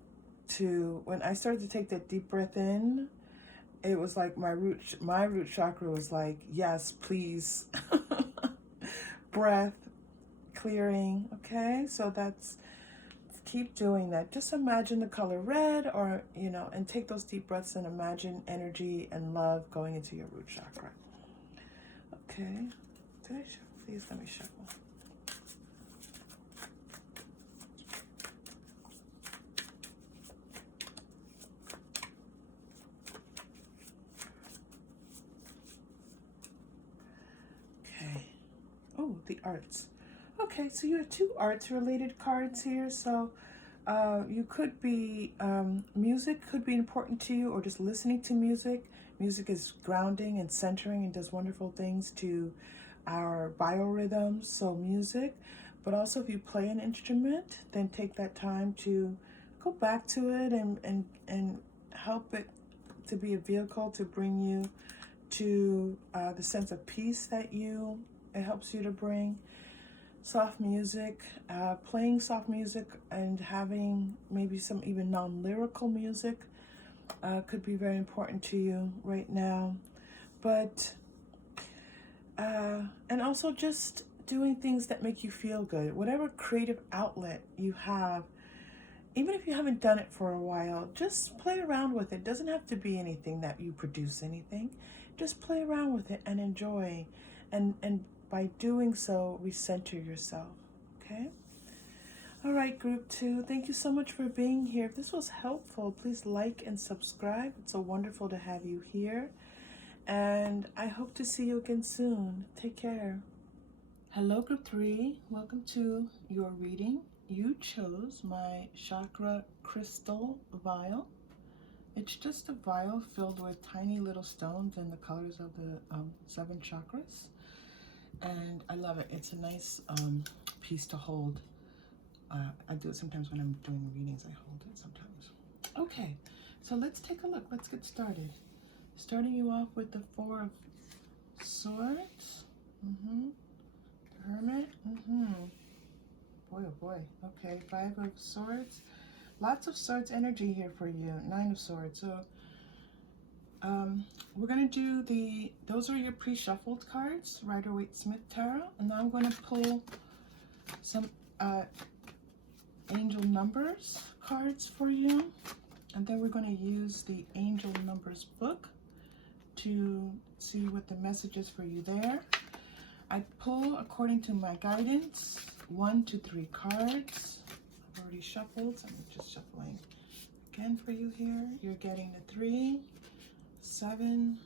2, when I started to take that deep breath in, it was like my root chakra was like, yes, please. Breath, clearing, okay? So keep doing that. Just imagine the color red, or, and take those deep breaths and imagine energy and love going into your root chakra. Okay. Did I shuffle? Please let me shuffle. Oh, the arts. Okay, so you have 2 arts related cards here. So you could be, music could be important to you, or just listening to music. Music is grounding and centering and does wonderful things to our biorhythms, so music. But also if you play an instrument, then take that time to go back to it and help it to be a vehicle to bring you to the sense of peace that it helps you to bring. Soft music, playing soft music and having maybe some even non-lyrical music could be very important to you right now. But, and also just doing things that make you feel good. Whatever creative outlet you have, even if you haven't done it for a while, just play around with it. It doesn't have to be anything that you produce anything. Just play around with it and enjoy. And by doing so, recenter yourself, okay? All right, group 2, thank you so much for being here. If this was helpful, please like and subscribe. It's so wonderful to have you here. And I hope to see you again soon. Take care. Hello, group 3. Welcome to your reading. You chose my chakra crystal vial. It's just a vial filled with tiny little stones in the colors of the 7 chakras. And I love it. It's a nice piece to hold. I do it sometimes when I'm doing readings. I hold it sometimes. Okay, so let's take a look. Let's get started. Starting you off with the 4 of Swords. Hermit. Boy, oh boy. Okay, 5 of Swords. Lots of Swords energy here for you. 9 of Swords. So we're going to do those are your pre-shuffled cards, Rider Waite Smith Tarot. And now I'm going to pull some angel numbers cards for you. And then we're going to use the angel numbers book to see what the message is for you there. I pull according to my guidance, 1 to 3 cards. I've already shuffled, so I'm just shuffling again for you here. You're getting the 3, 7.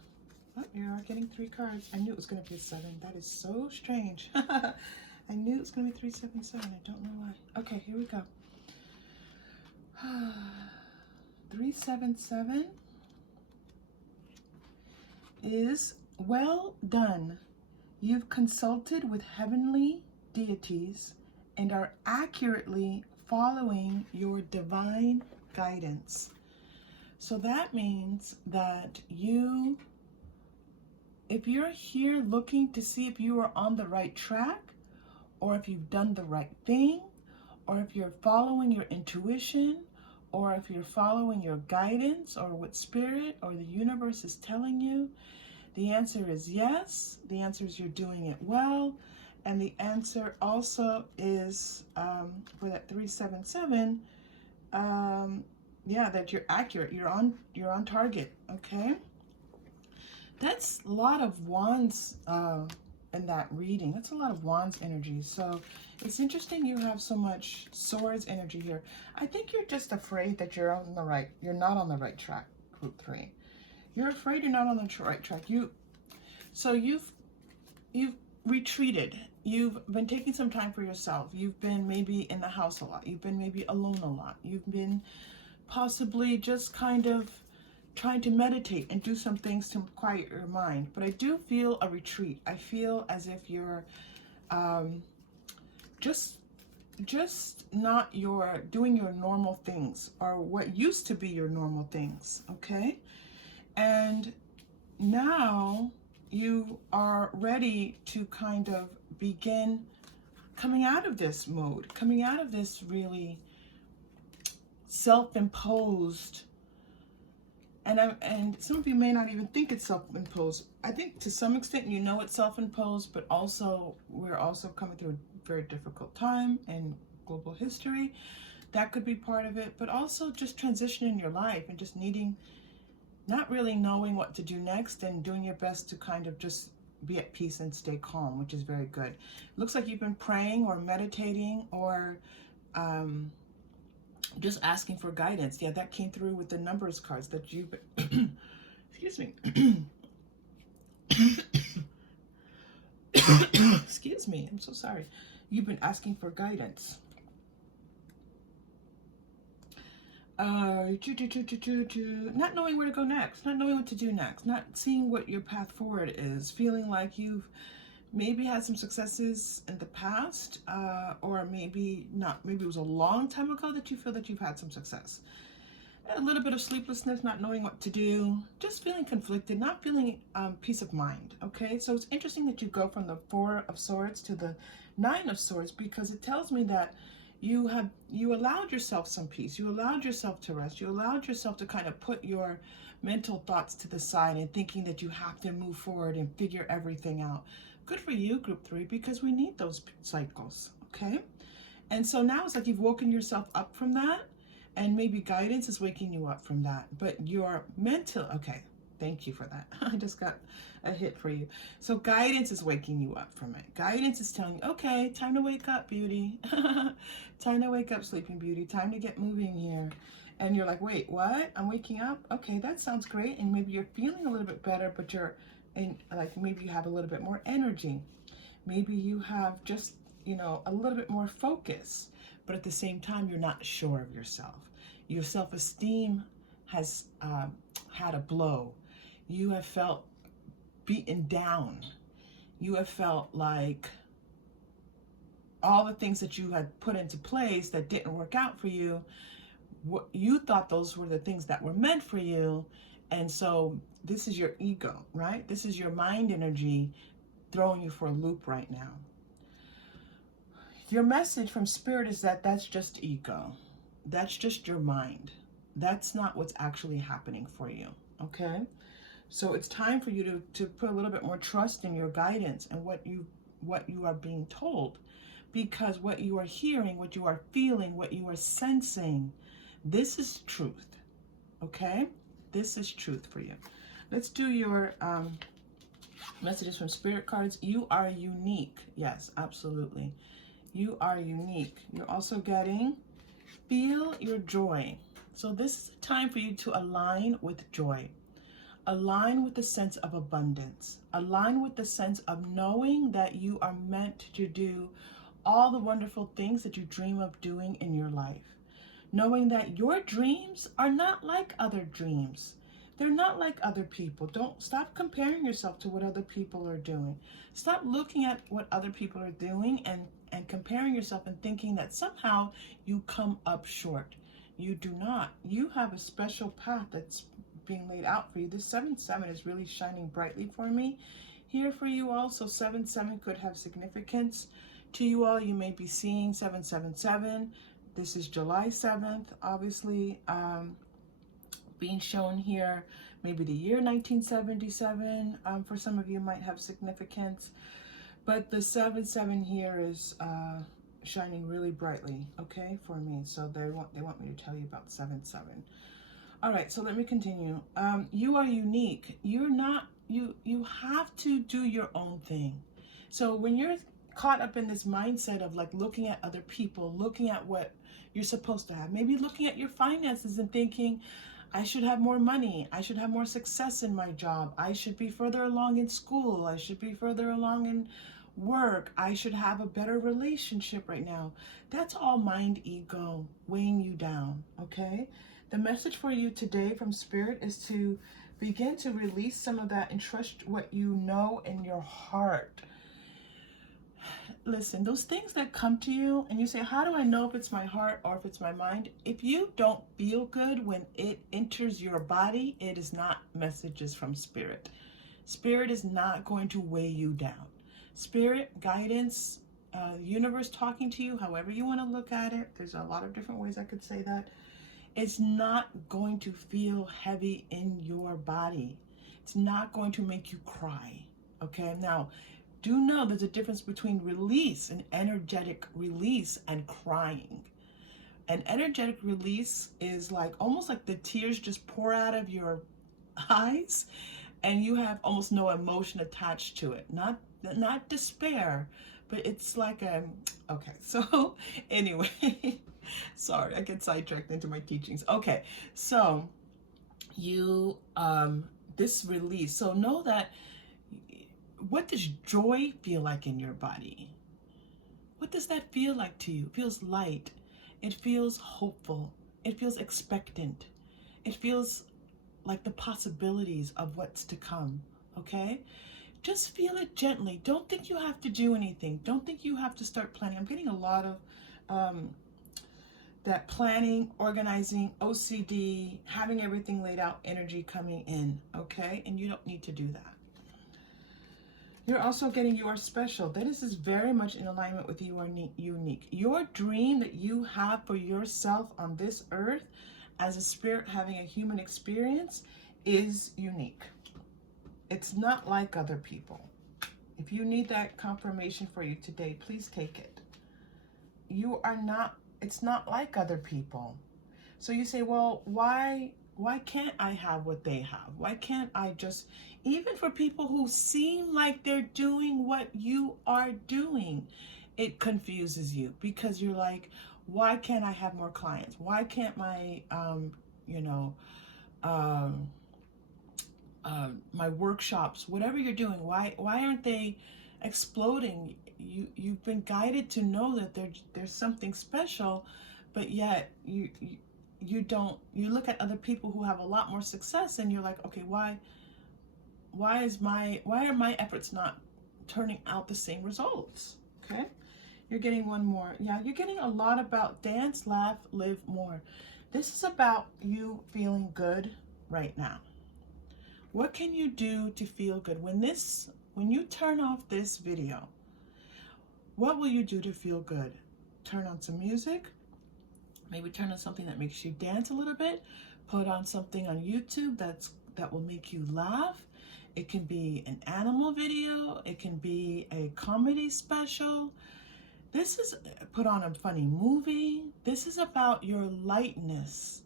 Oh, you are getting 3 cards. I knew it was going to be a 7. That is so strange. I knew it was going to be 3, 7, 7. I don't know why. Okay, here we go. 377 is well done. You've consulted with heavenly deities and are accurately following your divine guidance. So that means that if you're here looking to see if you are on the right track, or if you've done the right thing, or if you're following your intuition, or if you're following your guidance, or what spirit or the universe is telling you, the answer is yes. The answer is you're doing it well. And the answer also is, for that 377, yeah, that you're accurate. You're on target. Okay. That's a lot of wands in that reading. That's a lot of wands energy. So it's interesting you have so much swords energy here. I think you're just afraid that you're not on the right track, group 3. You're afraid you're not on the right track. So you've retreated. You've been taking some time for yourself. You've been maybe in the house a lot. You've been maybe alone a lot. You've been possibly just kind of trying to meditate and do some things to quiet your mind. But I do feel a retreat. I feel as if you're just not doing your normal things, or what used to be your normal things. Okay. And now you are ready to kind of begin coming out of this mode, coming out of this really self-imposed, and some of you may not even think it's self-imposed. I think to some extent you know it's self-imposed, but also we're also coming through a very difficult time in global history. That could be part of it, but also just transition in your life and just not really knowing what to do next, and doing your best to kind of just be at peace and stay calm, which is very good. Looks like you've been praying or meditating, or just asking for guidance. Yeah, that came through with the numbers cards that you've been excuse me. Excuse me, I'm so sorry. You've been asking for guidance. Not knowing where to go next, not knowing what to do next, not seeing what your path forward is, feeling like you've maybe had some successes in the past, or maybe not. Maybe it was a long time ago that you feel that you've had some success. A little bit of sleeplessness, not knowing what to do, just feeling conflicted, not feeling peace of mind. Okay, so it's interesting that you go from the 4 of Swords to the 9 of Swords, because it tells me that you allowed yourself some peace. You allowed yourself to rest. You allowed yourself to kind of put your mental thoughts to the side and thinking that you have to move forward and figure everything out. Good for you, group 3, because we need those cycles, okay? And so now it's like you've woken yourself up from that, and maybe guidance is waking you up from that. But your mental, okay, thank you for that. I just got a hit for you. So guidance is waking you up from it. Guidance is telling you, okay, time to wake up, beauty. Time to wake up, sleeping beauty. Time to get moving here. And you're like, wait, what? I'm waking up? Okay, that sounds great. And maybe you're feeling a little bit better, but maybe you have a little bit more energy. Maybe you have just, a little bit more focus, but at the same time, you're not sure of yourself. Your self-esteem has had a blow. You have felt beaten down. You have felt like all the things that you had put into place that didn't work out for you, you thought those were the things that were meant for you. And so this is your ego, right? This is your mind energy throwing you for a loop right now. Your message from Spirit is that that's just ego. That's just your mind. That's not what's actually happening for you, okay? So it's time for you to put a little bit more trust in your guidance and what you are being told, because what you are hearing, what you are feeling, what you are sensing, this is truth, okay? This is truth for you. Let's do your messages from Spirit cards. You are unique. Yes, absolutely. You are unique. You're also getting feel your joy. So this is a time for you to align with joy. Align with the sense of abundance. Align with the sense of knowing that you are meant to do all the wonderful things that you dream of doing in your life. Knowing that your dreams are not like other dreams. They're not like other people. Don't stop comparing yourself to what other people are doing. Stop looking at what other people are doing and comparing yourself and thinking that somehow you come up short. You do not. You have a special path that's being laid out for you. This 7-7 is really shining brightly for me here for you all. So 7-7 could have significance to you all. You may be seeing 777. This is July 7th, obviously, being shown here. Maybe the year 1977 for some of you might have significance. But the 7-7 here is shining really brightly, okay, for me. So they want me to tell you about 7-7. All right, so let me continue. You are unique. You're not, you have to do your own thing. So when you're caught up in this mindset of like looking at other people, looking at what you're supposed to have, maybe looking at your finances and thinking, I should have more money, I should have more success in my job, I should be further along in school, I should be further along in work, I should have a better relationship right now. That's all mind ego weighing you down, okay? The message for you today from Spirit is to begin to release some of that and trust what you know in your heart. Listen, those things that come to you and you say, how do I know if it's my heart or if it's my mind? If you don't feel good when it enters your body, it is not messages from Spirit. Spirit is not going to weigh you down. Spirit, guidance, universe talking to you, however you want to look at it. There's a lot of different ways I could say that. It's not going to feel heavy in your body. It's not going to make you cry. Okay, now, do know there's a difference between release, an energetic release, and crying. An energetic release is like almost like the tears just pour out of your eyes and you have almost no emotion attached to it. Not despair, but it's like okay, so anyway, sorry, I get sidetracked into my teachings. Okay, so you, this release, so know that. What does joy feel like in your body? What does that feel like to you? It feels light. It feels hopeful. It feels expectant. It feels like the possibilities of what's to come, okay? Just feel it gently. Don't think you have to do anything. Don't think you have to start planning. I'm getting a lot of that planning, organizing, OCD, having everything laid out, energy coming in, okay? And you don't need to do that. You're also getting you are special. That is very much in alignment with you are unique. Your dream that you have for yourself on this earth as a spirit having a human experience is unique. It's not like other people. If you need that confirmation for you today, please take it. You are not, it's not like other people. So you say, well, why can't I have what they have? Why can't I just, even for people who seem like they're doing what you are doing, it confuses you because you're like, why can't I have more clients? Why can't my, my workshops, whatever you're doing, why aren't they exploding? You've been guided to know that there's something special, but yet you don't, you look at other people who have a lot more success and you're like, okay, why are my efforts not turning out the same results? Okay, you're getting one more. Yeah, you're getting a lot about dance, laugh, live more. This is about you feeling good right now. What can you do to feel good? When you turn off this video, what will you do to feel good? Turn on some music, maybe turn on something that makes you dance a little bit, put on something on YouTube that will make you laugh. It can be an animal video, it can be a comedy special. This is, put on a funny movie. This is about your lightness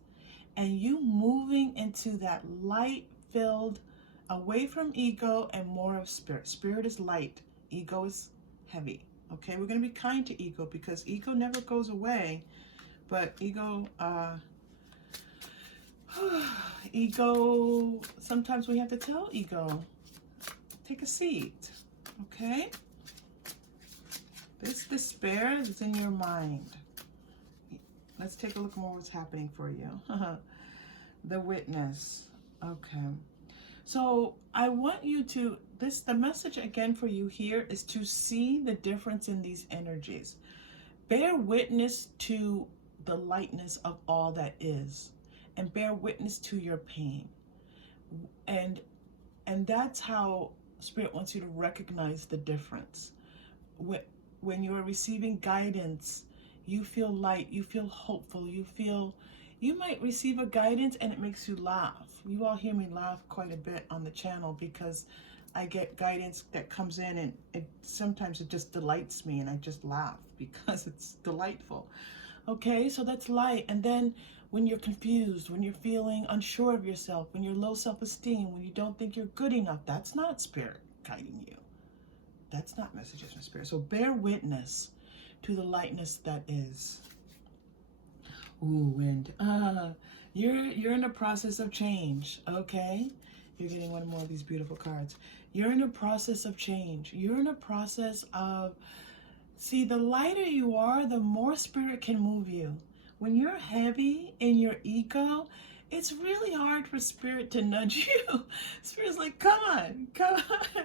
and you moving into that light filled, away from ego and more of spirit. Spirit is light, ego is heavy. Okay, we're going to be kind to ego because ego never goes away, but ego, ego, sometimes we have to tell ego, take a seat, okay? This despair is in your mind. Let's take a look at what's happening for you. The witness, okay. So I want you to, the message again for you here is to see the difference in these energies. Bear witness to the lightness of all that is, and bear witness to your pain. And that's how Spirit wants you to recognize the difference. When you are receiving guidance, you feel light, you feel hopeful, you might receive a guidance and it makes you laugh. You all hear me laugh quite a bit on the channel because I get guidance that comes in, and sometimes it just delights me and I just laugh because it's delightful. Okay, so that's light. And then when you're confused, when you're feeling unsure of yourself, when you're low self-esteem, when you don't think you're good enough, that's not Spirit guiding you. That's not messages from Spirit. So bear witness to the lightness that is. Ooh, wind. You're in a process of change, okay? You're getting one more of these beautiful cards. You're in a process of change. You're in a process of, see, the lighter you are, the more Spirit can move you. When you're heavy in your ego, it's really hard for Spirit to nudge you. Spirit's like, come on, come on.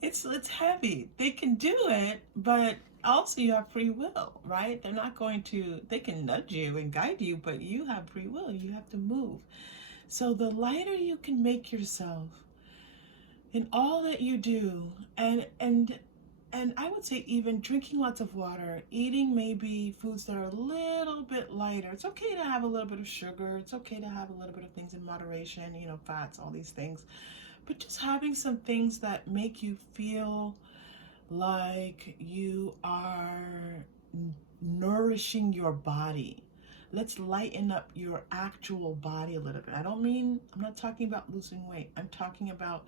It's heavy. They can do it, but also you have free will, right? They're not going to, they can nudge you and guide you, but you have free will. You have to move. So the lighter you can make yourself in all that you do, and I would say even drinking lots of water, eating maybe foods that are a little bit lighter. It's okay to have a little bit of sugar. It's okay to have a little bit of things in moderation, you know, fats, all these things. But just having some things that make you feel like you are nourishing your body. Let's lighten up your actual body a little bit. I'm not talking about losing weight. I'm talking about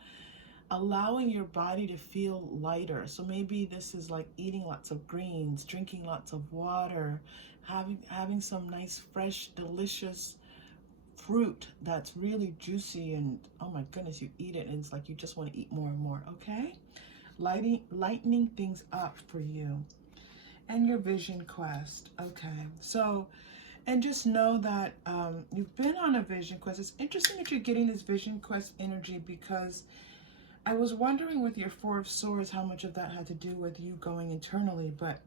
allowing your body to feel lighter. So maybe this is like eating lots of greens, drinking lots of water, having some nice, fresh, delicious fruit that's really juicy, and oh my goodness, you eat it and it's like you just want to eat more and more, okay? Lightening things up for you. And your vision quest, okay? So, and just know that you've been on a vision quest. It's interesting that you're getting this vision quest energy, because I was wondering with your Four of Swords how much of that had to do with you going internally, but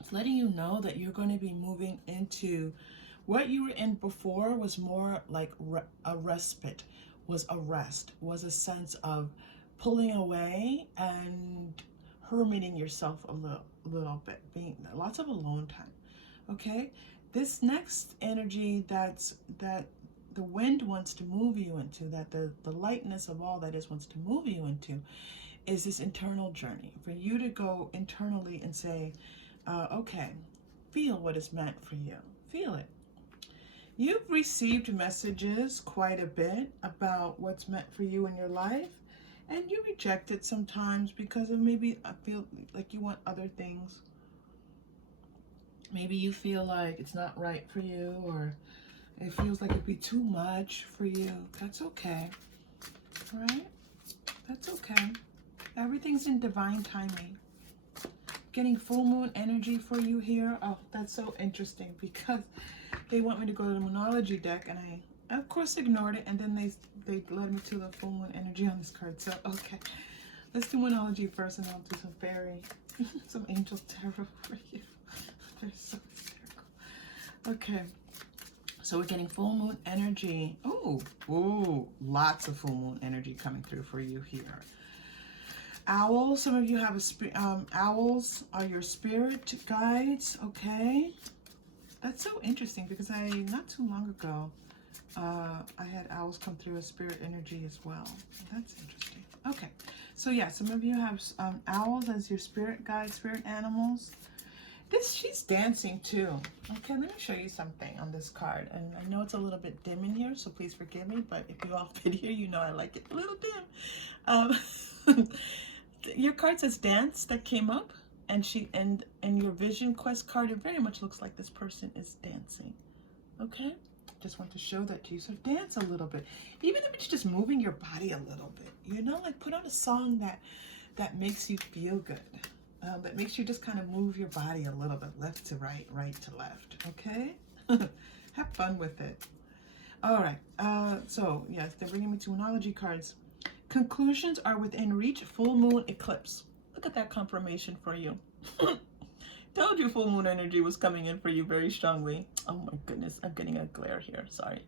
it's letting you know that you're going to be moving into what you were in before was more like a respite, was a rest, was a sense of pulling away and hermiting yourself a little bit, being lots of alone time, okay? This next energy that the wind wants to move you into, that the lightness of all that is wants to move you into, is this internal journey. For you to go internally and say, okay, feel what is meant for you. Feel it. You've received messages quite a bit about what's meant for you in your life, and you reject it sometimes because of maybe I feel like you want other things. Maybe you feel like it's not right for you, or it feels like it'd be too much for you. That's okay, right? That's okay. Everything's in divine timing. Getting full moon energy for you here. Oh, that's so interesting, because they want me to go to the Moonology deck, and I of course ignored it, and then they led me to the full moon energy on this card. So okay, let's do Moonology first, and I'll do some fairy, some angel tarot for you. They're so hysterical. Okay. So we're getting full moon energy. Ooh, lots of full moon energy coming through for you here. Owls, some of you have owls are your spirit guides, okay? That's so interesting, because not too long ago, I had owls come through as spirit energy as well. That's interesting. Okay, so yeah, some of you have owls as your spirit guides, spirit animals. She's dancing too. Okay, let me show you something on this card. And I know it's a little bit dim in here, so please forgive me. But if you all fit here, you know I like it a little dim. Your card says dance that came up, and your vision quest card, it very much looks like this person is dancing. Okay, just want to show that to you. So dance a little bit, even if it's just moving your body a little bit. You know, like put on a song that makes you feel good. That makes you just kind of move your body a little bit, left to right, right to left, okay? Have fun with it. All right, so yes, they're bringing me to Moonology cards. Conclusions are within reach, full moon eclipse. Look at that confirmation for you. Told you full moon energy was coming in for you very strongly. Oh my goodness, I'm getting a glare here. Sorry.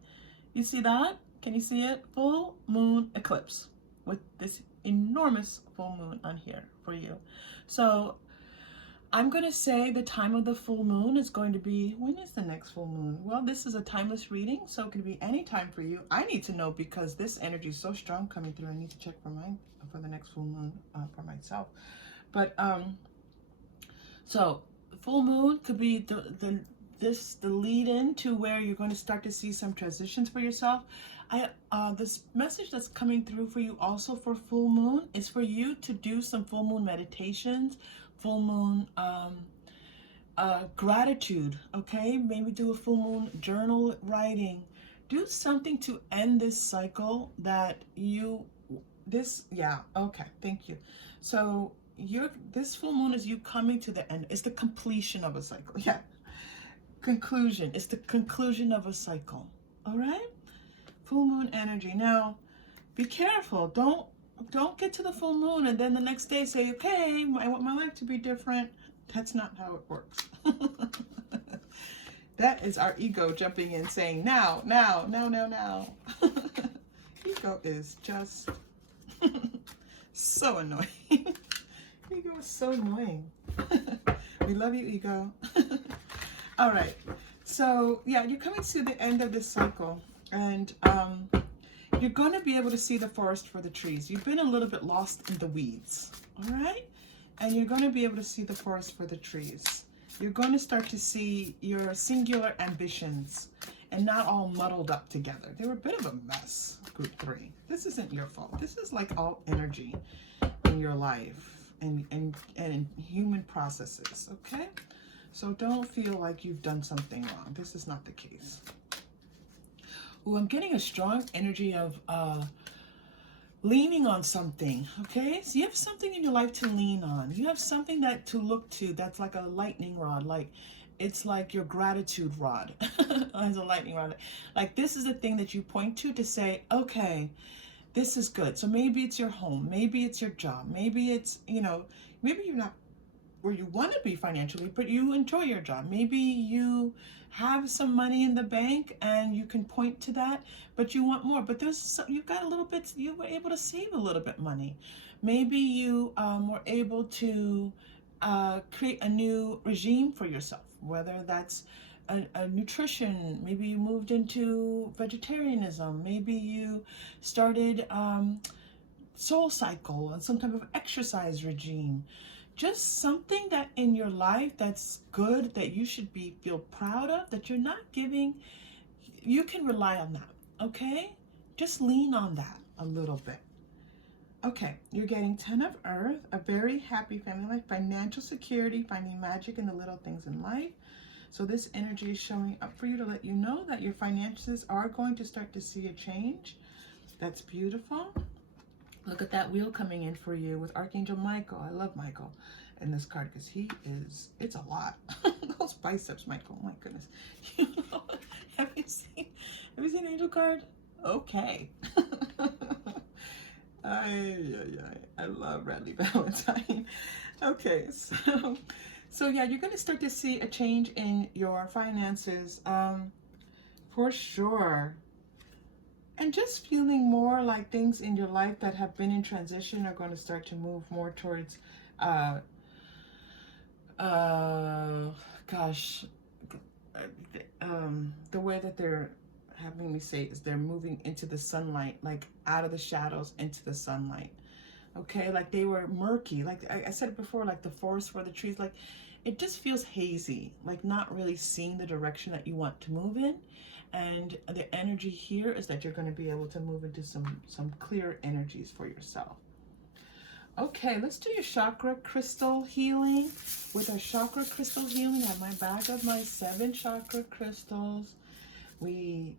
You see that? Can you see it? Full moon eclipse with this enormous full moon on here for you. So I'm going to say the time of the full moon is going to be, when is the next full moon? Well, this is a timeless reading, so it could be any time for you. I need to know because this energy is so strong coming through. I need to check for the next full moon for myself. But so full moon could be the lead in to where you're going to start to see some transitions for yourself. This message that's coming through for you also for full moon is for you to do some full moon meditations, full moon gratitude. Okay, maybe do a full moon journal writing. Do something to end this cycle that okay, thank you. So this full moon is you coming to the end. It's the completion of a cycle. Yeah. Conclusion. It's the conclusion of a cycle. All right? Full moon energy. Now, be careful. Don't get to the full moon and then the next day say, okay, I want my life to be different. That's not how it works. That is our ego jumping in saying, now. Ego is just so annoying. Ego is so annoying. We love you, ego. All right. So, yeah, you're coming to the end of this cycle, and you're going to be able to see the forest for the trees. You've been a little bit lost in the weeds, all right? And you're going to be able to see the forest for the trees. You're going to start to see your singular ambitions and not all muddled up together. They were a bit of a mess, group 3. This isn't your fault. This is like all energy in your life and in human processes, okay? So don't feel like you've done something wrong. This is not the case. Oh, I'm getting a strong energy of leaning on something, okay? So you have something in your life to lean on. You have something that to look to that's like a lightning rod, like it's like your gratitude rod as a lightning rod. Like this is the thing that you point to say, okay, this is good. So maybe it's your home, maybe it's your job, maybe it's, maybe you're not where you want to be financially, but you enjoy your job. Maybe you have some money in the bank and you can point to that, but you want more. But you've got a little bit, you were able to save a little bit money. Maybe you were able to create a new regime for yourself, whether that's a nutrition. Maybe you moved into vegetarianism. Maybe you started Soul Cycle and some type of exercise regime. Just something that in your life that's good, that you should feel proud of, that you're not giving. You can rely on that, okay? Just lean on that a little bit. Okay, you're getting 10 of Earth, a very happy family life, financial security, finding magic in the little things in life. So this energy is showing up for you to let you know that your finances are going to start to see a change. That's beautiful. Look at that wheel coming in for you with Archangel Michael. I love Michael in this card because it's a lot. Those biceps, Michael, my goodness. Have you seen Angel card? Okay. I love Radley Valentine. Okay, so yeah, you're going to start to see a change in your finances for sure. And just feeling more like things in your life that have been in transition are going to start to move more towards, the way that they're having me say is they're moving into the sunlight, like out of the shadows into the sunlight. Okay, like they were murky. Like I said it before, like the forest for the trees, like it just feels hazy, like not really seeing the direction that you want to move in. And the energy here is that you're going to be able to move into some clear energies for yourself. Okay, let's do your chakra crystal healing. With our chakra crystal healing, I have my bag of my 7 chakra crystals. We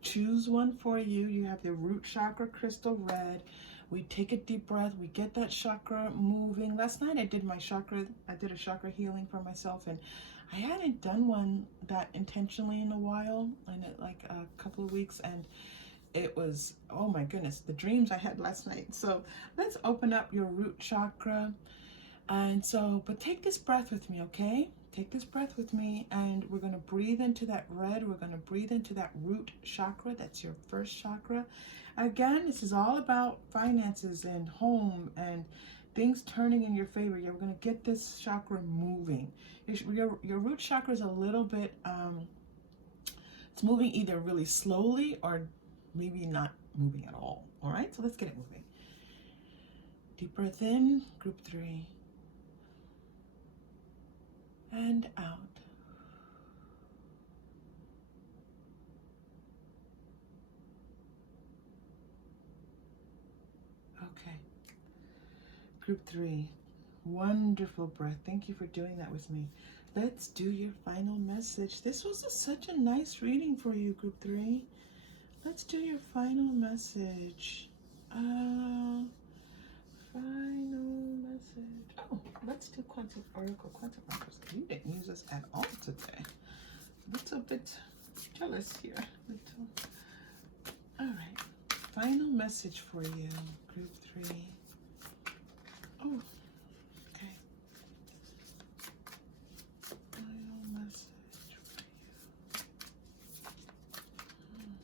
choose one for you. You have the root chakra crystal red. We take a deep breath. We get that chakra moving. Last night I did a chakra healing for myself, and I hadn't done one that intentionally in a while, in like a couple of weeks, and it was, oh my goodness, the dreams I had last night. So let's open up your root chakra. And so, but take this breath with me, okay? take this breath with me, and we're going to breathe into that red. We're going to breathe into that root chakra. That's your first chakra. Again, this is all about finances and home and things turning in your favor. You're going to get this chakra moving. Your root chakra is a little bit, it's moving either really slowly or maybe not moving at all. All right, so let's get it moving. Deep breath in, group 3. And out. Okay. Group 3. Wonderful breath. Thank you for doing that with me. Let's do your final message. This was such a nice reading for you, group 3. Let's do your final message. Final message. Oh, let's do quantum oracle, quantum oracles. You didn't use this at all today. A little bit jealous here. All right. Final message for you, group 3. Oh, okay. Final message for you.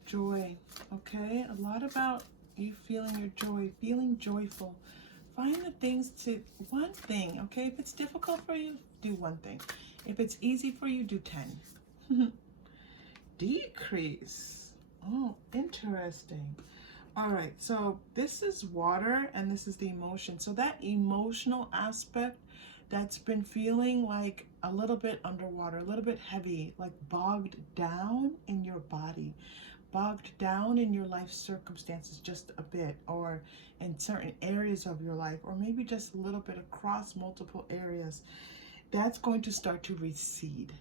Joy. Okay, a lot about you feeling your joy, feeling joyful. Find the things to, one thing, okay? If it's difficult for you, do one thing. If it's easy for you, do 10. Decrease. Oh, interesting. All right, so this is water and this is the emotion. So that emotional aspect that's been feeling like a little bit underwater, a little bit heavy, like bogged down in your body, bogged down in your life circumstances just a bit, or in certain areas of your life, or maybe just a little bit across multiple areas, that's going to start to recede.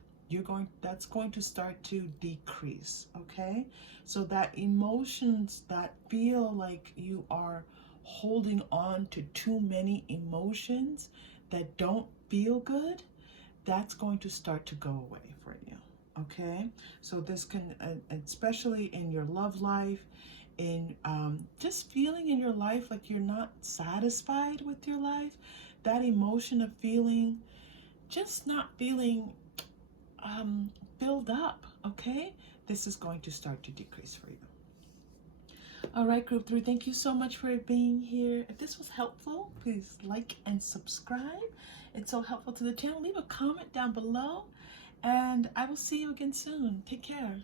That's going to start to decrease, okay? So that emotions that feel like you are holding on to too many emotions that don't feel good, that's going to start to go away for you, okay? So this can, especially in your love life, in just feeling in your life like you're not satisfied with your life, that emotion of feeling, just not feeling build up, okay? This is going to start to decrease for you. All right, group 3, thank you so much for being here. If this was helpful, please like and subscribe. It's so helpful to the channel. Leave a comment down below, and I will see you again soon. Take care.